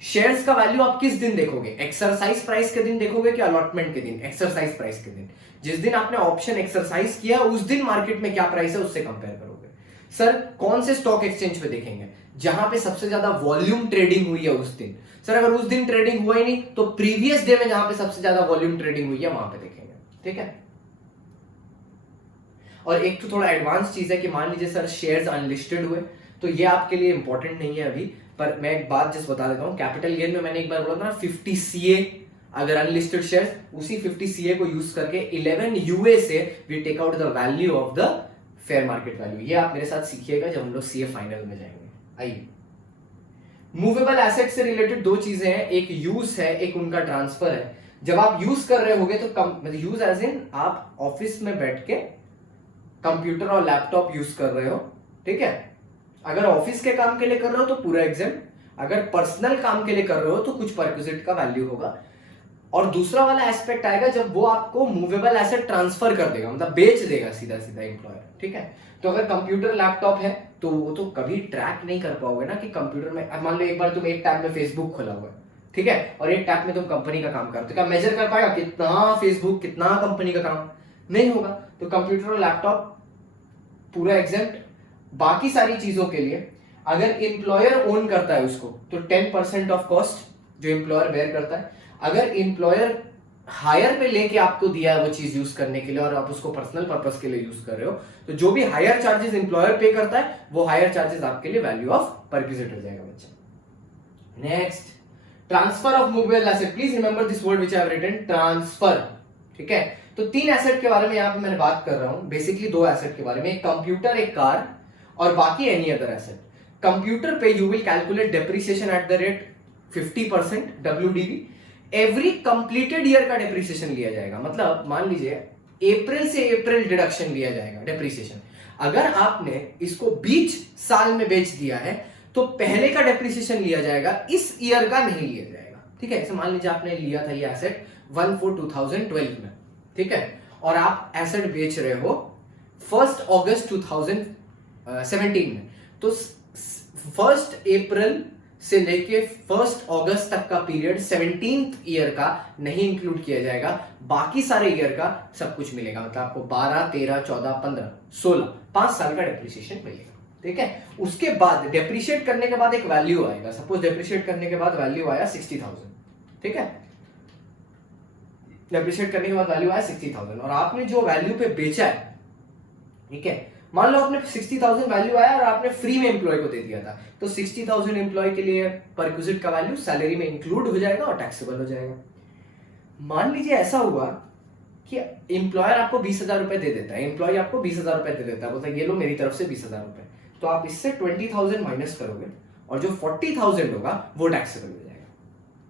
शेयर्स का वैल्यू आप किस दिन देखोगे, एक्सरसाइज प्राइस के दिन देखोगे कि अलॉटमेंट के दिन? एक्सरसाइज प्राइस के दिन। जिस दिन आपने ऑप्शन एक्सरसाइज किया उस दिन मार्केट में क्या प्राइस है उससे कंपेयर करोगे। सर कौन से स्टॉक एक्सचेंज पे देखेंगे? जहां पे सबसे ज्यादा वॉल्यूम ट्रेडिंग हुई है उस दिन। सर अगर उस दिन ट्रेडिंग हुआ ही नहीं तो प्रीवियस डे में जहां पे सबसे ज्यादा वॉल्यूम ट्रेडिंग हुई है वहां पे देखेंगे, ठीक है। और एक तो थोड़ा एडवांस चीज है कि मान लीजिए सर शेयर्स अनलिस्टेड हुए, तो ये आपके लिए इंपॉर्टेंट नहीं है अभी, पर मैं एक बात जस्ट बता देता हूँ, कैपिटल गेन में मैंने एक बार बोला था ना 50 CA, अगर अनलिस्टेड शेयर, उसी 50 CA को यूज करके 11 UA से we take out the value of the fair market value. ये आप मेरे साथ सीखिएगा जब हम लोग CA फाइनल में जाएंगे। आइए, मूवेबल एसेट से रिलेटेड दो चीजें हैं, एक यूज है, एक उनका ट्रांसफर है। जब आप यूज कर रहे होगे तो मतलब यूज एज इन आप ऑफिस में बैठ के कंप्यूटर और लैपटॉप यूज कर रहे हो, ठीक है। अगर ऑफिस के काम के लिए कर रहे हो तो पूरा एग्जाम, अगर पर्सनल काम के लिए कर रहे हो तो कुछ परक्विजिट का वैल्यू होगा। और दूसरा वाला एस्पेक्ट आएगा जब वो आपको मूवेबल एसेट ट्रांसफर कर देगा, मतलब बेच देगा सीधा सीधा एम्प्लॉयर, ठीक है। तो अगर कंप्यूटर लैपटॉप है तो वो तो कभी ट्रैक नहीं कर पाओगे ना कि कंप्यूटर में, मान लो एक बार तुम एक टैब में फेसबुक खोला हुआ है, ठीक है, और एक टैब में तुम कंपनी का काम करते हो, क्या मेजर कर पाएगा कितना फेसबुक कितना कंपनी का काम? नहीं होगा। तो कंप्यूटर और लैपटॉप पूरा एग्जेम्प्ट। बाकी सारी चीजों के लिए अगर एम्प्लॉयर ओन करता है उसको तो 10% ऑफ कॉस्ट जो एम्प्लॉयर बेयर करता है। अगर एम्प्लॉयर हायर पे लेके आपको दिया है वो चीज यूज करने के लिए और आप उसको पर्सनल पर्पस के लिए यूज कर रहे हो तो जो भी हायर चार्जेस एम्प्लॉयर पे करता है वो हायर चार्जेस आपके लिए वैल्यू ऑफ परक्विजिट हो जाएगा बच्चा। Next, transfer of movable asset. Please remember this word which I have written, transfer, ठीक है। तो 3 एसेट के बारे में यहाँ पे मैंने बात कर रहा हूं, बेसिकली 2 एसेट के बारे में, एक कंप्यूटर, एक कार, और बाकी एनी अदर एसेट। कंप्यूटर पे you will calculate depreciation at the rate 50% WDV। Every completed year का डेप्रिसिएशन लिया जाएगा, मतलब मान लीजिए अप्रैल से अप्रैल डिडक्शन लिया जाएगा डेप्रिसिएशन। अगर आपने इसको 20 साल में बेच दिया है तो पहले का डेप्रिसिएशन लिया जाएगा, इस ईयर का नहीं लिया जाएगा, ठीक है। जैसे मान लीजिए आपने लिया था ये एसेट 1/4/2012 में, ठीक है, और आप एसेट बेच रहे हो 1 अगस्त 2017 में, तो 1 अप्रैल से लेके 1 अगस्त तक का पीरियड 17th ईयर का नहीं इंक्लूड किया जाएगा, बाकी सारे ईयर का सब कुछ मिलेगा। मतलब आपको 12, 13, 14, 15, 16 5 साल का डेप्रिसिएशन मिलेगा, ठीक है। उसके बाद डेप्रिशिएट करने के बाद एक वैल्यू आएगा, सपोज डेप्रिशिएट करने के बाद वैल्यू आया 60,000, ठीक है। डेप्रिशिएट करने के बाद वैल्यू आया 60,000 और आपने जो वैल्यू पे बेचा है, ठीक है, मान लो आपने 60,000 वैल्यू आया और आपने फ्री में एम्प्लॉय को दे दिया था, तो 60,000 एम्प्लॉय के लिए परक्विजिट का वैल्यू सैलरी में इंक्लूड हो जाएगा और टैक्सेबल हो जाएगा। मान लीजिए ऐसा हुआ कि एम्प्लॉयर आपको 20,000 रुपए दे देता है, एम्प्लॉय आपको 20,000 रुपए दे देता है, बोलता है ये लो मेरी तरफ से 20,000 रुपए, तो आप इससे 20,000 माइनस करोगे और जो 40,000 होगा वो टैक्सेबल हो जाएगा,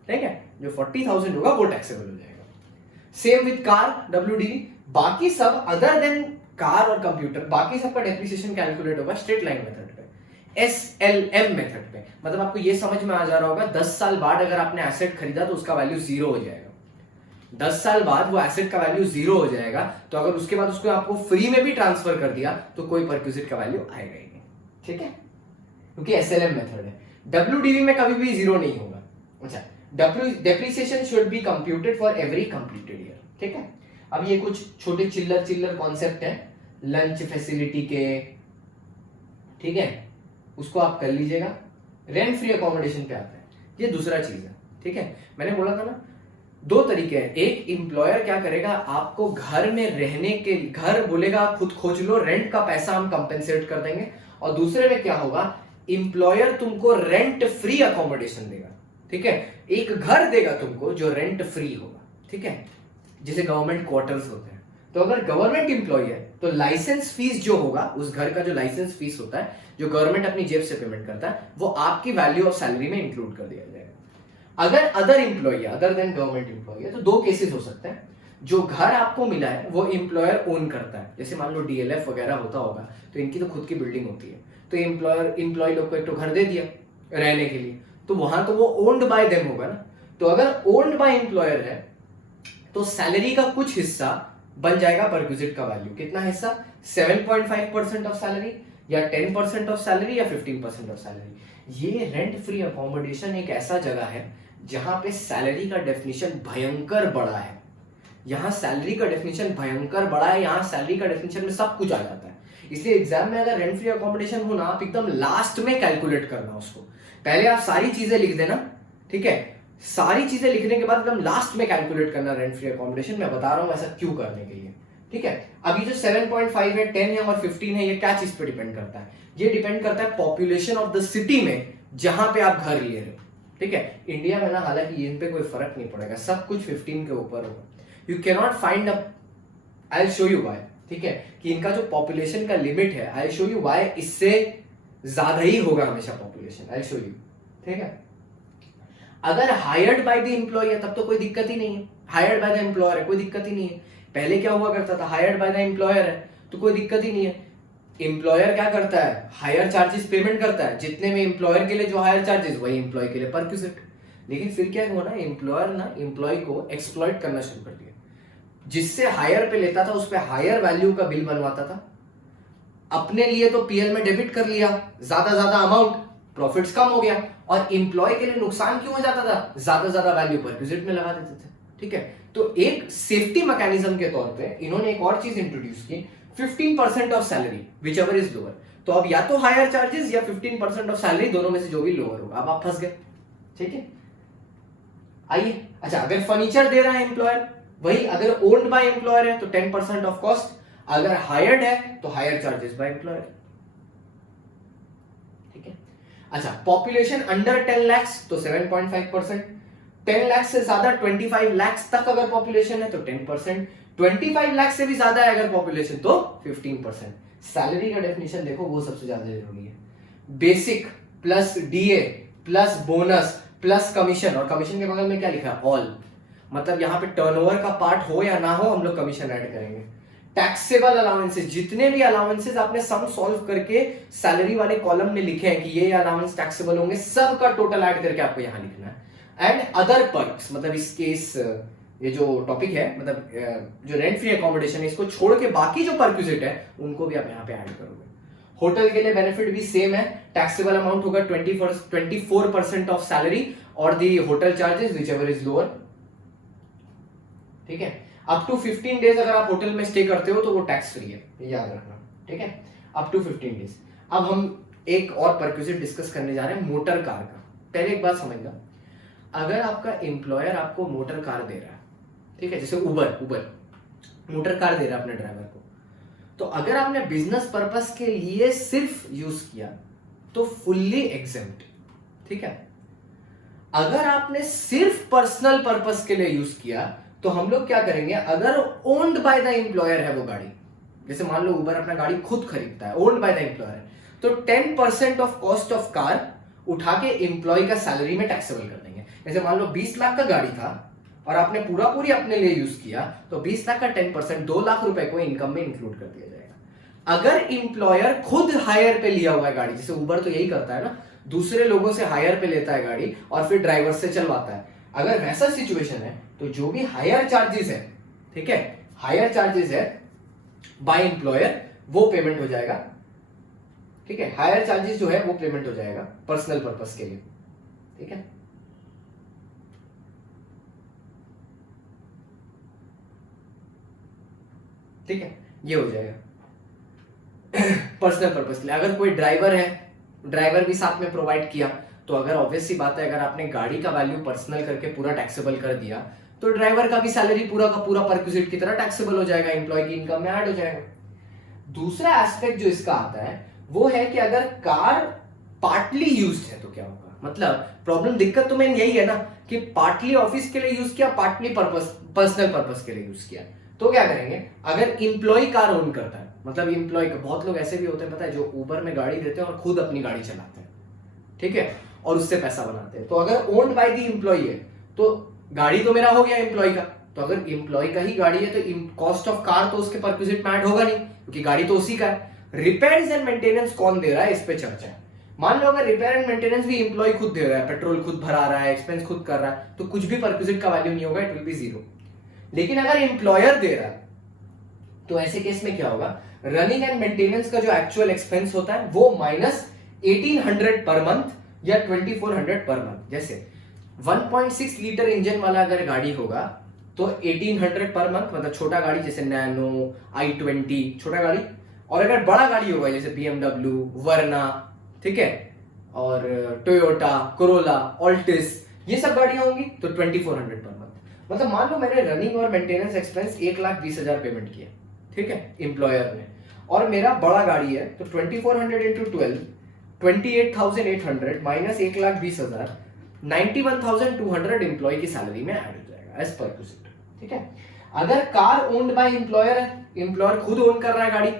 ठीक है। जो 40,000 होगा वो टैक्सेबल हो जाएगा। Same with car, WDV। बाकी सब अदर देन कार और कंप्यूटर, बाकी सबका डेप्रिसिएशन कैलकुलेट होगा स्ट्रेट लाइन मेथड पे, SLM मेथड पे। मतलब आपको ये समझ में आ जा रहा होगा 10 साल बाद अगर आपने एसेट खरीदा तो उसका वैल्यू 0 हो जाएगा, 10 साल बाद वो एसेट का वैल्यू 0 हो जाएगा। तो अगर उसके बाद उसको आपको फ्री में भी ट्रांसफर कर दिया तो कोई परक्विजिट का वैल्यू आएगा ही नहीं, ठीक है, क्योंकि SLM मेथड है। WDV में कभी भी 0 नहीं होगा। अच्छा, depreciation should be computed for every completed year, ठीक है। अब ये कुछ छोटे चिल्लर कॉन्सेप्ट हैं लंच फैसिलिटी के, ठीक है, उसको आप कर लीजिएगा। रेंट फ्री अकोमोडेशन पे आते हैं, ये दूसरा चीज है, ठीक है। मैंने बोला था ना 2 तरीके हैं, एक एम्प्लॉयर क्या करेगा आपको घर में रहने के, घर बोलेगा खुद खोज लो, रेंट का पैसा हम कंपेंसेट कर देंगे, और दूसरे में क्या होगा एम्प्लॉयर तुमको रेंट फ्री अकोमोडेशन देगा, ठीक है। एक घर देगा तुमको जो रेंट फ्री होगा, ठीक है, जैसे गवर्नमेंट क्वार्टर्स होते हैं। तो अगर गवर्नमेंट एम्प्लॉय है तो लाइसेंस फीस जो होगा, उस घर का जो लाइसेंस फीस होता है जो गवर्नमेंट अपनी जेब से पेमेंट करता है, वो आपकी वैल्यू ऑफ सैलरी में इंक्लूड कर दिया जाएगा। अगर अदर एम्प्लॉय है, अदर देन गवर्नमेंट एम्प्लॉय है, तो 2 केसेस हो सकते हैं। जो घर आपको मिला है वो एम्प्लॉयर ओन करता है, जैसे मान लो DLF वगैरह होता होगा तो इनकी तो खुद की बिल्डिंग होती है, तो एम्प्लॉय लोग को एक तो घर दे दिया रहने के लिए, तो वहां तो वो ओन्ड बाय देम होगा ना। तो अगर ओन्ड बाय एम्प्लॉयर है तो सैलरी का कुछ हिस्सा बन जाएगा परक्विजिट का वैल्यू। कितना हिस्सा? 7.5% ऑफ सैलरी या 10% ऑफ सैलरी या 15% ऑफ सैलरी। ये रेंट फ्री अकोमोडेशन एक ऐसा जगह है जहां पे सैलरी का डेफिनेशन भयंकर बड़ा है। यहाँ सैलरी का डेफिनेशन भयंकर बड़ा है, यहाँ सैलरी का डेफिनेशन में सब कुछ आ जाता है। इसलिए एग्जाम में अगर रेंट फ्री अकोमोडेशन हो ना, आप एकदम लास्ट में कैलकुलेट करना उसको, पहले आप सारी चीजें लिख देना, ठीक है, सारी चीजें लिखने के बाद एकदम लास्ट में कैलकुलेट करना रेंट फ्री अकोमोडेशन। मैं बता रहा हूं ऐसा क्यों करने के लिए, ठीक है। अभी जो 7.5 है, 10 है और 15 है, ये क्या चीज पे डिपेंड करता है? ये डिपेंड करता है पॉपुलेशन ऑफ द सिटी में जहां पे आप घर ले रहे हो, ठीक है। इंडिया में ना हालांकि इन पे कोई फर्क नहीं पड़ेगा, सब कुछ 15 के ऊपर होगा। You can not find a, I show you why, ठीक है, कि इनका जो पॉपुलेशन का लिमिट है, आई शो यू वाई, इससे ज्यादा ही होगा हमेशा पॉपुलेशन, आई शो यू, ठीक है। अगर हायर्ड बाय द एम्प्लॉय है तब तो कोई दिक्कत ही नहीं है, हायर्ड बाय द एम्प्लॉयर है कोई दिक्कत ही नहीं है। पहले क्या हुआ करता था, हायर्ड बाय द एम्प्लॉयर है तो कोई दिक्कत ही नहीं है। एम्प्लॉयर क्या करता है, हायर चार्जेस पेमेंट करता है, जितने में एम्प्लॉयर के लिए जो हायर चार्जेस वही एम्प्लॉय के लिए परक्यूजिट। लेकिन फिर क्या हुआ ना, एम्प्लॉयर ना एम्प्लॉय को एक्सप्लॉइट करना शुरू कर दिया, जिससे हायर पे लेता था उस पे हायर वैल्यू का बिल बनवाता था, अपने लिए तो पीएल में डेबिट कर लिया ज्यादा अमाउंट, प्रॉफिट्स कम हो गया, और एम्प्लॉय के लिए नुकसान क्यों हो जाता था, ज्यादा वैल्यू परक्यूजिट में लगा देते थे, ठीक है। तो एक सेफ्टी मैकेनिज्म के तौर पे इन्होंने एक और चीज इंट्रोड्यूस की, 15% of salary which ever is lower. तो अब या तो हायर चार्जेस या 15% ऑफ सैलरी, दोनों में से जो भी लोअर होगा। अब आप फंस गए, ठीक है। आइए, अच्छा, अगर फर्नीचर दे रहा है एम्प्लॉयर, वही अगर ओन्ड बाय एम्प्लॉयर है तो 10% ऑफ कॉस्ट, अगर हायर्ड है तो हायर चार्जेस बाय एम्प्लॉयर, ठीक है। अच्छा, पॉपुलेशन अंडर 10 लाख तो 7.5%, 10 लाख से ज्यादा 25 लाख तक अगर पॉपुलेशन है तो 10%, 25 लाख से भी ज्यादा है अगर पॉपुलेशन तो 15%। सैलरी का डेफिनेशन देखो, वो सबसे ज्यादा जरूरी है। Basic plus DA plus bonus plus commission, और कमीशन के बगल में क्या लिखा है, ऑल, मतलब यहां पे टर्नओवर का पार्ट हो या ना हो हम लोग कमीशन ऐड करेंगे। टैक्सेबल अलाउंसेस, जितने भी अलाउंसेस आपने सम सॉल्व करके सैलरी वाले कॉलम में लिखे हैं कि ये अलाउंस टैक्सेबल होंगे, सब का टोटल ऐड करके आपको यहां लिखना है। एंड अदर पर्क्स, मतलब इस केस ये जो टॉपिक है, मतलब जो रेंट फ्री अकोमोडेशन है, इसको छोड़ के बाकी जो परक्यूजिट है उनको भी आप यहाँ पे ऐड करोगे। होटल के लिए बेनिफिट भी सेम है, टैक्सेबल अमाउंट होगा 24% ऑफ सैलरी और the hotel charges whichever is lower, ठीक है। अप टू 15 डेज अगर आप होटल में स्टे करते हो तो वो टैक्स फ्री है, याद रखना, ठीक है, अप टू 15 डेज। अब हम एक और परक्यूजिट डिस्कस करने जा रहे हैं, मोटर कार का। पहले एक बात समझना, अगर आपका एम्प्लॉयर आपको मोटर कार दे रहा है, ठीक है, जैसे उबर मोटर कार दे रहा है अपने ड्राइवर को, तो अगर आपने बिजनेस पर्पस के लिए सिर्फ यूज किया तो फुल्ली एग्जेम्प्ट, ठीक है। अगर आपने सिर्फ पर्सनल पर्पस के लिए यूज किया तो हम लोग क्या करेंगे, अगर ओन्ड बाय द एम्प्लॉयर है वो गाड़ी, जैसे मान लो उबर अपना गाड़ी खुद खरीदता है, ओन्ड बाय द एम्प्लॉयर, तो 10% ऑफ कॉस्ट ऑफ कार उठा के एम्प्लॉय का सैलरी में टैक्सेबल कर देंगे। जैसे मान लो 20 लाख का गाड़ी था और आपने पूरी अपने लिए यूज किया, तो 20 लाख का 10% 2 लाख रुपए को इनकम में इंक्लूड कर दिया जाएगा। अगर एम्प्लॉयर खुद हायर पे लिया हुआ है गाड़ी, जैसे उबर तो यही करता है ना, दूसरे लोगों से हायर पे लेता है गाड़ी और फिर ड्राइवर से चलवाता है, अगर वैसा सिचुएशन है तो जो भी हायर चार्जेस है, ठीक है, हायर चार्जेस है बाय एम्प्लॉयर, वो पेमेंट हो जाएगा, ठीक है। हायर चार्जेस जो है वो पेमेंट हो जाएगा पर्सनल पर्पस के लिए, ठीक है। ठीक है, ये हो जाएगा पर्सनल पर्पस के लिए। अगर कोई ड्राइवर है, ड्राइवर भी साथ में प्रोवाइड किया, तो अगर ऑब्वियस सी बात है, अगर आपने गाड़ी का वैल्यू पर्सनल करके पूरा टैक्सेबल कर दिया तो ड्राइवर का भी सैलरी पूरा का पूरा परक्यूजिट की तरह टैक्सेबल हो जाएगा, एम्प्लॉय की इनकम में ऐड हो जाएगा। दूसरा एस्पेक्ट जो इसका आता है वो है कि अगर कार पार्टली यूज्ड है तो क्या होगा, मतलब प्रॉब्लम दिक्कत तो मेन यही है ना कि पार्टली ऑफिस के लिए यूज किया, पार्टली पर्सनल पर्पस के लिए यूज किया, तो क्या करेंगे, अगर इंप्लॉय कार ओन करता है, मतलब इंप्लॉय, बहुत लोग ऐसे भी होते हैं पता है, जो उबर में गाड़ी देते हैं और खुद अपनी गाड़ी चलाते हैं, ठीक है, और उससे पैसा बनाते हैं। तो अगर ओन्ड बाय द इंप्लॉय है तो गाड़ी तो मेरा हो गया एम्प्लॉय का, तो अगर एम्प्लॉय का ही गाड़ी है तो कॉस्ट ऑफ कार तो उसके परक्यूजिट में ऐड होगा नहीं, क्योंकि गाड़ी तो उसी का है। रिपेयर्स एंड मेंटेनेंस कौन दे रहा है, इस पे चर्चा है। मान लो अगर रिपेयर एंड मेंटेनेंस भी एम्प्लॉय खुद दे रहा है, पेट्रोल खुद भरा रहा है, एक्सपेंस खुद कर रहा है, तो कुछ भी परक्यूजिट का वैल्यू नहीं होगा, इट विल बी जीरो। लेकिन अगर एम्प्लॉयर दे रहा है तो ऐसे केस में क्या होगा, रनिंग एंड मेंटेनेंस का जो एक्चुअल एक्सपेंस होता है वो माइनस 1800 पर मंथ या 2400 पर मंथ। जैसे 1.6 लीटर इंजन वाला अगर गाड़ी होगा तो 1800 पर मंथ, मतलब छोटा गाड़ी जैसे नैनो, i20 छोटा गाड़ी, और अगर बड़ा गाड़ी होगा जैसे BMW, वर्ना, ठीक है, और टोयोटा, कोरोला, ऑल्टिस, ये सब गाड़ियां होंगी तो 2400 पर मंथ। मतलब मान लो मैंने रनिंग और मेंटेनेंस एक्सपेंस 1,20,000 पेमेंट किया, ठीक है, एम्प्लॉयर ने, और मेरा बड़ा गाड़ी है तो 2400 इंटू 12 28,800 माइनस 1,20,000, 91,200 एम्प्लॉय की सैलरी में ऐड हो जाएगा एज पर क्यूजिट। ठीक है, अगर कार ओन्ड बाय एम्प्लॉयर है, एम्प्लॉयर खुद ओन कर रहा है गाड़ी,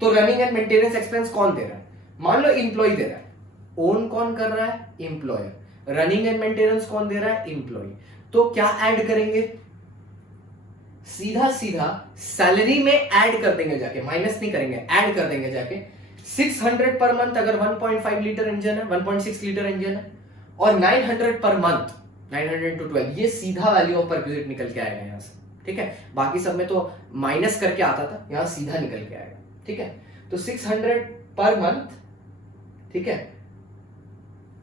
तो रनिंग एंड मेंटेनेंस एक्सपेंस कौन दे रहा है? मान लो एम्प्लॉय दे रहा है। ओन कौन कर रहा है? एम्प्लॉयर। रनिंग एंड मेंटेनेंस कौन दे रहा है? एम्प्लॉय। तो क्या ऐड करेंगे? सीधा सीधा सैलरी में ऐड कर देंगे जाके, माइनस नहीं करेंगे, ऐड कर देंगे जाके। 600 पर मंथ अगर 1.5 लीटर इंजन है, 1.6 लीटर इंजन है, और 900 पर मंथ, 900 into 12, ये सीधा वैल्यू ऑफ परक्यूजिट निकल के आएगा यहां से। ठीक है, बाकी सब में तो माइनस करके आता था, यहां सीधा निकल के आएगा। ठीक है, तो 600 पर मंथ, ठीक है,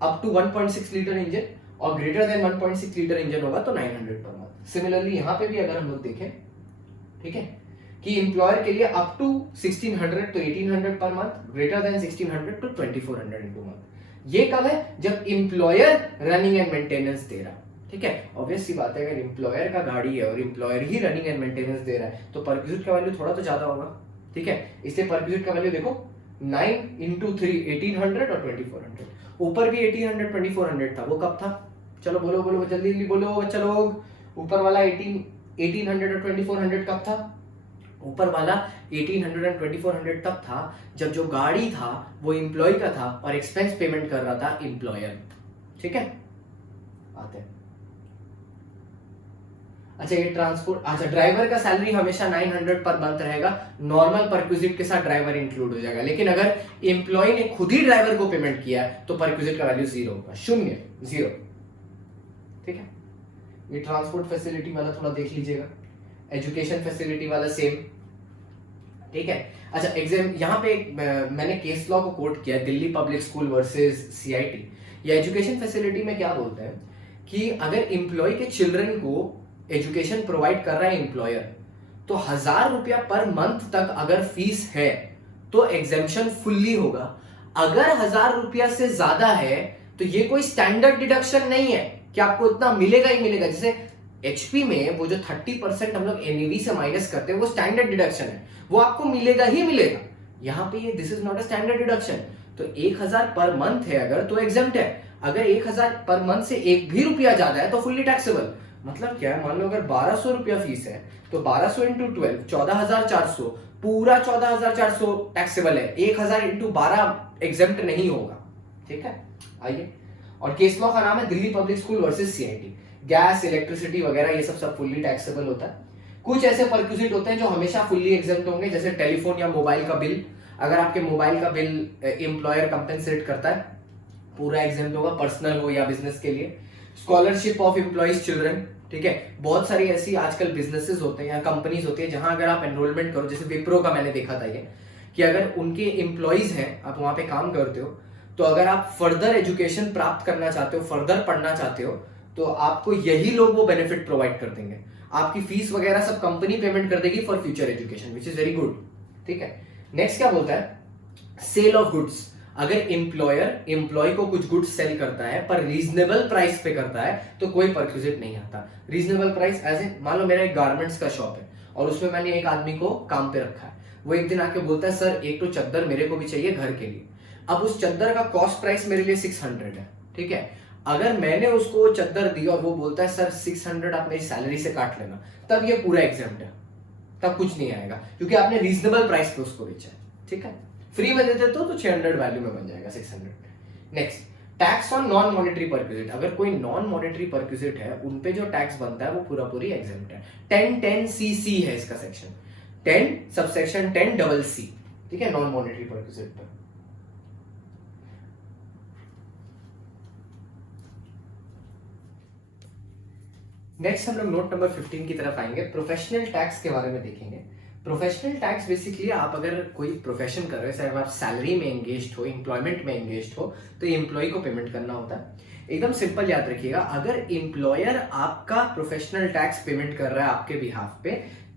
अप टू 1.6 लीटर इंजन, और ग्रेटर देन 1.6 लीटर इंजन होगा तो 900 पर मंथ। सिमिलरली यहां पे भी अगर हम लोग देखें, ठीक है, कि एम्प्लॉयर के लिए अप टू 1600 तो 1800 पर मंथ, ग्रेटर देन 1600 तो 2400 इनटू मंथ। ये कब है? जब एम्प्लॉयर रनिंग एंड मेंटेनेंस दे रहा। ठीक है, ऑब्वियस सी बात है, अगर एम्प्लॉयर का गाड़ी है और एम्प्लॉयर ही रनिंग एंड मेंटेनेंस दे रहा है तो परक्यूजिट का वैल्यू थोड़ा तो ज्यादा होगा। ठीक है, इसलिए परक्यूजिट का वैल्यू देखो 9 into 3 1800 और 2400, ऊपर भी 1800 2400 था, वो कब था? चलो बोलो बोलो जल्दी जल्दी बोलो बच्चा लोग, ऊपर वाला 1800 और 2400 कब था? ऊपर वाला 1800 और 2400 तब था जब जो गाड़ी था वो एम्प्लॉय का था और एक्सपेंस पेमेंट कर रहा था एम्प्लॉयर। ठीक है, आते हैं। अच्छा, ये ट्रांसपोर्ट, अच्छा ड्राइवर का सैलरी हमेशा 900 पर मंथ रहेगा, नॉर्मल परक्यूजिट के साथ ड्राइवर इंक्लूड हो जाएगा। लेकिन अगर एम्प्लॉय ने खुद ही ड्राइवर को पेमेंट किया तो परक्यूजिट का वैल्यू 0 होगा, 0। ठीक है, ये ट्रांसपोर्ट फैसिलिटी वाला थोड़ा देख लीजिएगा, एजुकेशन फैसिलिटी वाला सेम। ठीक है, अच्छा एग्जाम यहाँ पे मैंने केस लॉ को कोट किया, Delhi public school versus CIT. या एजुकेशन फैसिलिटी में क्या बोलते हैं कि अगर एम्प्लॉय के चिल्ड्रन को एजुकेशन प्रोवाइड कर रहा है एम्प्लॉयर, तो 1000 रुपया पर मंथ तक अगर फीस है तो एग्जेम्पशन फुल्ली होगा। अगर 1000 रुपया से ज्यादा है तो ये कोई स्टैंडर्ड डिडक्शन नहीं है कि आपको इतना मिलेगा ही मिलेगा। जैसे एचपी में वो जो 30% हम लोग एनईवी से माइनस करते हैं वो स्टैंडर्ड डिडक्शन है, वो आपको मिलेगा ही मिलेगा। यहाँ पे ये this is not a standard deduction. तो 1000 पर मंथ है अगर तो एग्जेम्प्ट है, अगर 1000 पर मंथ से एक भी रुपया ज्यादा है तो फुल्ली टैक्सेबल। मतलब क्या है, मान लो अगर 1200 रुपया फीस है तो 1200 इंटू 12 14,400, पूरा 14,400 टैक्सेबल है, 1000 इंटू 12 एग्जेम्प्ट नहीं होगा। ठीक है, आइए, और केस लॉ का नाम है Delhi public school versus CIT. Gas, electricity वगैरह ये सब फुल्ली टैक्सेबल होता है। कुछ ऐसे परक्यूजिट होते हैं जो हमेशा फुल्ली एग्जेम्प्ट होंगे, जैसे टेलीफोन या मोबाइल का बिल। अगर आपके मोबाइल का बिल एम्प्लॉयर कंपेंसेट करता है, पूरा एग्जेम्प्ट होगा, पर्सनल हो या बिजनेस के लिए। स्कॉलरशिप ऑफ एम्प्लॉइज चिल्ड्रन, ठीक है, बहुत सारी ऐसी आजकल बिजनेसेस होते हैं या कंपनीज होती है जहां अगर आप एनरोलमेंट करो, जैसे विप्रो का मैंने देखा था ये, कि अगर उनके एम्प्लॉइज हैं, आप वहां पे काम करते हो, तो अगर आप फर्दर एजुकेशन प्राप्त करना चाहते हो, फर्दर पढ़ना चाहते हो, तो आपको यही लोग वो बेनिफिट प्रोवाइड कर देंगे। आपकी फीस वगैरह सब कंपनी पेमेंट कर देगी for future education, which is very good. ठीक है, नेक्स्ट क्या बोलता है? Sale of goods. अगर एम्प्लॉयर एम्प्लॉय को कुछ गुड्स सेल करता है पर रीजनेबल प्राइस पे करता है तो कोई परक्यूजिट नहीं आता। रीजनेबल प्राइस एज ए, मान लो मेरा एक गारमेंट्स का शॉप है और उसमें मैंने एक आदमी को काम पे रखा है, वो एक दिन आके बोलता है सर एक तो चद्दर मेरे को भी चाहिए घर के लिए। अब उस चद्दर का कॉस्ट प्राइस मेरे लिए 600 है। ठीक है, अगर मैंने उसको चद्दर दी और वो बोलता है सर 600 आप मेरी सैलरी से काट लेना, तब ये पूरा एग्जेम्प्ट है, तब कुछ नहीं आएगा क्योंकि आपने रीजनेबल प्राइस पे उसको बेचा है। ठीक है, फ्री में देते तो 600 वैल्यू में बन जाएगा 600। Next, tax on non monetary perquisite. अगर कोई नॉन मॉनेटरी परक्यूजिट है उन पे जो टैक्स बनता है वो पूरा पूरी एग्जेम्प्ट है। 10(10)(c)(c) है इसका सेक्शन, 10 सबसेक्शन 10(c). ठीक है, नॉन मॉनेटरी परक्यूजिट पर। नेक्स्ट हम लोग नोट नंबर 15 की तरफ आएंगे, प्रोफेशनल टैक्स के बारे में देखेंगे। प्रोफेशनल टैक्स बेसिकली आप अगर कोई प्रोफेशन कर रहे हो, चाहे आप सैलरी में एंगेज हो, एम्प्लॉयमेंट में एंगेज हो, तो एम्प्लॉय को पेमेंट करना होता है। एकदम सिंपल याद रखिएगा, अगर एम्प्लॉयर आपका प्रोफेशनल टैक्स पेमेंट कर रहा है आपके बिहाफ पे,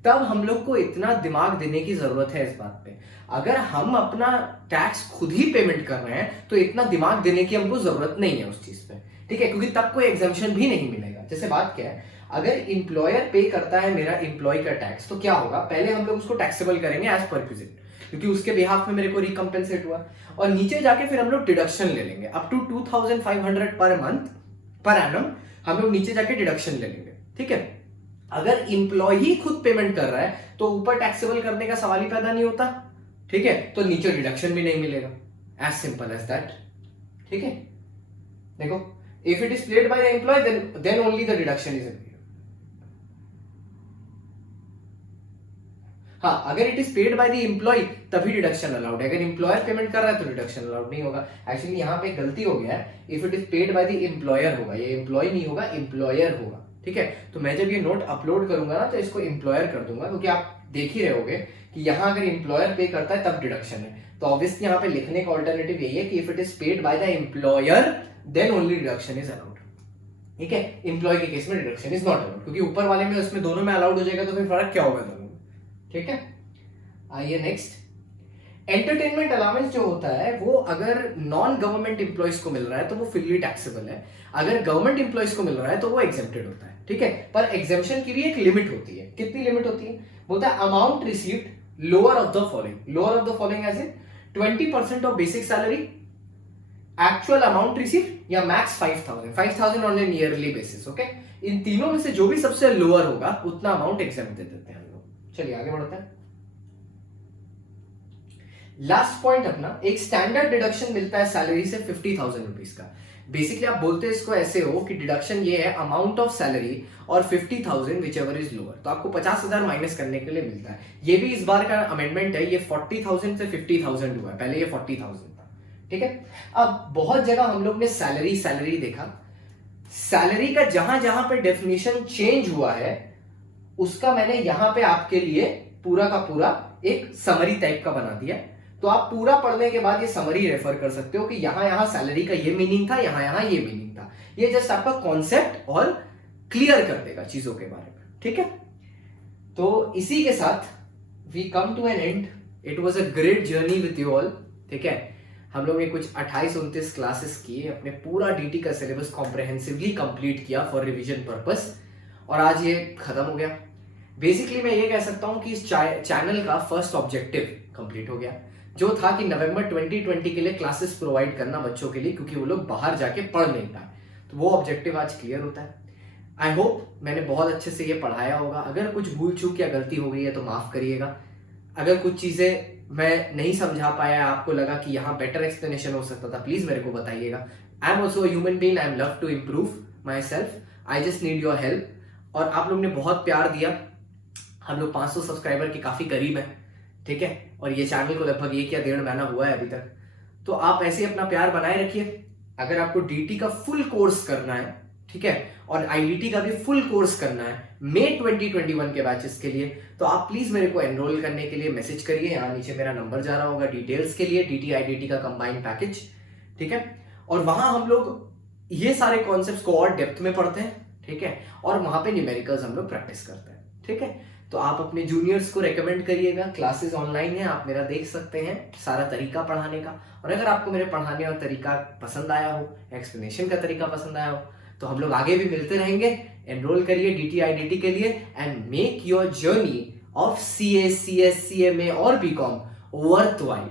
तब हम लोग को इतना दिमाग देने की जरूरत है इस बात पे। अगर हम अपना टैक्स खुद ही पेमेंट कर रहे हैं तो इतना दिमाग देने की हमको जरूरत नहीं है उस चीज पे। ठीक है, क्योंकि तब कोई एग्जम्पशन भी नहीं मिलेगा। जैसे बात क्या है, अगर एम्प्लॉयर पे करता है मेरा एम्प्लॉय का टैक्स तो क्या होगा, पहले हम लोग उसको टैक्सेबल करेंगे एज परक्यूजिट। क्योंकि उसके बिहाफ में मेरे को रिकम्पेंसेट हुआ। और नीचे जाके फिर हम लोग डिडक्शन ले लेंगे up to 2500 per month per annum, हम लोग नीचे जाके डिडक्शन ले लेंगे। ठीक है, अगर इंप्लॉय ही खुद पेमेंट कर रहा है तो ऊपर टैक्सेबल करने का सवाल ही पैदा नहीं होता। ठीक है, तो नीचे डिडक्शन भी नहीं मिलेगा, एज सिंपल एज दैट। ठीक है, देखो, if it is paid by the employee then only the deduction is applicable. हाँ, अगर it is paid by the employee तभी डिडक्शन अलाउड है, अगर एम्प्लॉयर पेमेंट कर रहा है तो डिडक्शन अलाउड नहीं होगा। एक्चुअली यहाँ पे गलती हो गया है, if it is paid by the employer होगा, ये एम्प्लॉय नहीं होगा, एम्प्लॉयर होगा। ठीक है, तो मैं जब ये नोट अपलोड करूंगा ना तो इसको एम्प्लॉयर कर दूंगा, क्योंकि आप देख ही रहे होगे कि यहाँ अगर एम्प्लॉयर पे करता है तब डिडक्शन है, तो ऑब्वियसली यहाँ पे लिखने का ऑल्टरनेटिव यही है कि if it is paid by the employer then only deduction is allowed. ठीक है, एम्प्लॉय के केस में डिडक्शन इज नॉट अलाउड, क्योंकि ऊपर वाले में उसमें दोनों में अलाउड हो जाएगा तो फिर फर्क क्या होगा दोनों में। ठीक है, आइए नेक्स्ट। एंटरटेनमेंट अलाउंस जो होता है वो अगर नॉन गवर्नमेंट एम्प्लॉयज को मिल रहा है तो वो फुल्ली टैक्सेबल है, अगर गवर्नमेंट एम्प्लॉयज को मिल रहा है तो वो एग्जेम्प्टेड होता है। ठीक है, पर एग्जेम्पशन की भी एक लिमिट होती है। कितनी लिमिट होती है? बोलता है amount received lower of the following, lower of the following as in 20% of basic salary, actual amount received, या max 5000 on an yearly basis. Okay, इन तीनों में से जो भी सबसे लोअर होगा उतना अमाउंट एग्जेम्प्ट दे देते हैं हम लोग। चलिए आगे बढ़ते हैं। लास्ट पॉइंट अपना, एक स्टैंडर्ड डिडक्शन मिलता है सैलरी से 50,000 रुपीज का। बेसिकली आप बोलते हैं इसको ऐसे हो कि डिडक्शन ये है अमाउंट ऑफ सैलरी और 50,000 विच एवर इज लोअर, तो आपको 50,000 माइनस करने के लिए मिलता है। ये भी इस बार का अमेंडमेंट है, ये 40,000 से 50,000 हुआ है, पहले ये 40,000 था। ठीक है, अब बहुत जगह हम लोग ने सैलरी देखा, सैलरी का जहां जहां पे डेफिनेशन चेंज हुआ है उसका मैंने यहां पे आपके लिए पूरा का पूरा एक समरी टाइप का बना दिया, तो आप पूरा पढ़ने के बाद ये समरी रेफर कर सकते हो कि यहां सैलरी का ये मीनिंग था, यहां ये मीनिंग था। ये जस्ट आपका कॉन्सेप्ट और क्लियर कर देगा चीजों के बारे में। ठीक है, तो इसी के साथ we come to an end. It was a great journey with you all. ठीक है, हम लोग ने कुछ 28-29 क्लासेस किए, अपने पूरा डीटी का सिलेबस कॉम्प्रहेंसिवली कंप्लीट किया फॉर रिवीजन पर्पस, और आज ये खत्म हो गया। बेसिकली मैं ये कह सकता हूं कि इस चैनल का फर्स्ट ऑब्जेक्टिव कंप्लीट हो गया, जो था कि नवंबर 2020 के लिए क्लासेस प्रोवाइड करना बच्चों के लिए, क्योंकि वो लोग बाहर जाके पढ़ नहीं पाए, तो वो ऑब्जेक्टिव आज क्लियर होता है। आई होप मैंने बहुत अच्छे से ये पढ़ाया होगा। अगर कुछ भूल चूक या गलती हो गई है तो माफ करिएगा। अगर कुछ चीजें मैं नहीं समझा पाया, आपको लगा कि यहाँ बेटर एक्सप्लेनेशन हो सकता था, प्लीज मेरे को बताइएगा। I am also human being, I am love to improve myself, I just need your help. और आप लोग ने बहुत प्यार दिया, हम लोग 500 सब्सक्राइबर के काफी करीब हैं। ठीक है, और ये चैनल को लगभग 1 या 1.5 महीना हुआ है अभी तक, तो आप ऐसे अपना प्यार बनाए रखिए। अगर आपको डीटी का फुल कोर्स करना है, ठीक है, और आईडीटी का भी फुल कोर्स करना है मई 2021 के बैचेस के लिए, तो आप प्लीज मेरे को एनरोल करने के लिए मैसेज करिए। यहाँ नीचे मेरा नंबर जा रहा होगा डिटेल्स के लिए, डीटी आईडीटी का कंबाइंड पैकेज। ठीक है, और वहां हम लोग ये सारे कॉन्सेप्ट्स को और डेप्थ में पढ़ते हैं। ठीक है, और वहां पे न्यूमेरिकल्स हम लोग प्रैक्टिस करते हैं। ठीक है, तो आप अपने जूनियर्स को रेकमेंड करिएगा। क्लासेस ऑनलाइन है, आप मेरा देख सकते हैं सारा तरीका पढ़ाने का। और अगर आपको मेरे पढ़ाने और तरीका पसंद आया हो, एक्सप्लेनेशन का तरीका पसंद आया हो, तो हम लोग आगे भी मिलते रहेंगे। एनरोल करिए डीटी आईडीटी के लिए and make your journey of CA, CS, CMA और BCom worthwhile.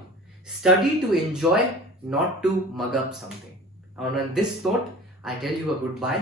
Study to enjoy, not to mug up something. And on this note, I tell you a goodbye.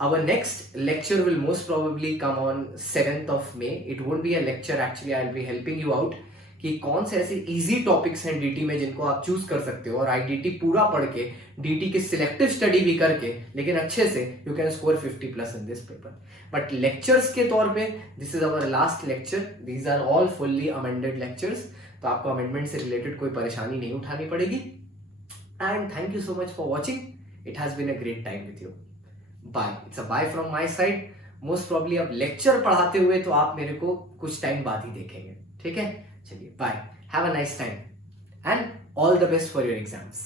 Our next lecture will most probably come on 7th of May. It won't be a lecture, actually I'll be helping you out कि कौन से ऐसे easy topics हैं DT में जिनको आप choose कर सकते हो, और आईडीटी पूरा पढ़ के, डीटी की सिलेक्टिव स्टडी भी करके, लेकिन अच्छे से you can score 50+ in this paper. But lectures के तौर पे this is our last lecture, these are all fully amended lectures, तो आपको अमेंडमेंट से रिलेटेड कोई परेशानी नहीं उठानी पड़ेगी। And thank you so much for watching, it has been a great time with you. Bye, it's a bye from my side. Most probably अब lecture पढ़ाते हुए तो आप मेरे को कुछ टाइम बाद ही देखेंगे। ठीक है, चलिए bye, have a nice time and all the best for your exams.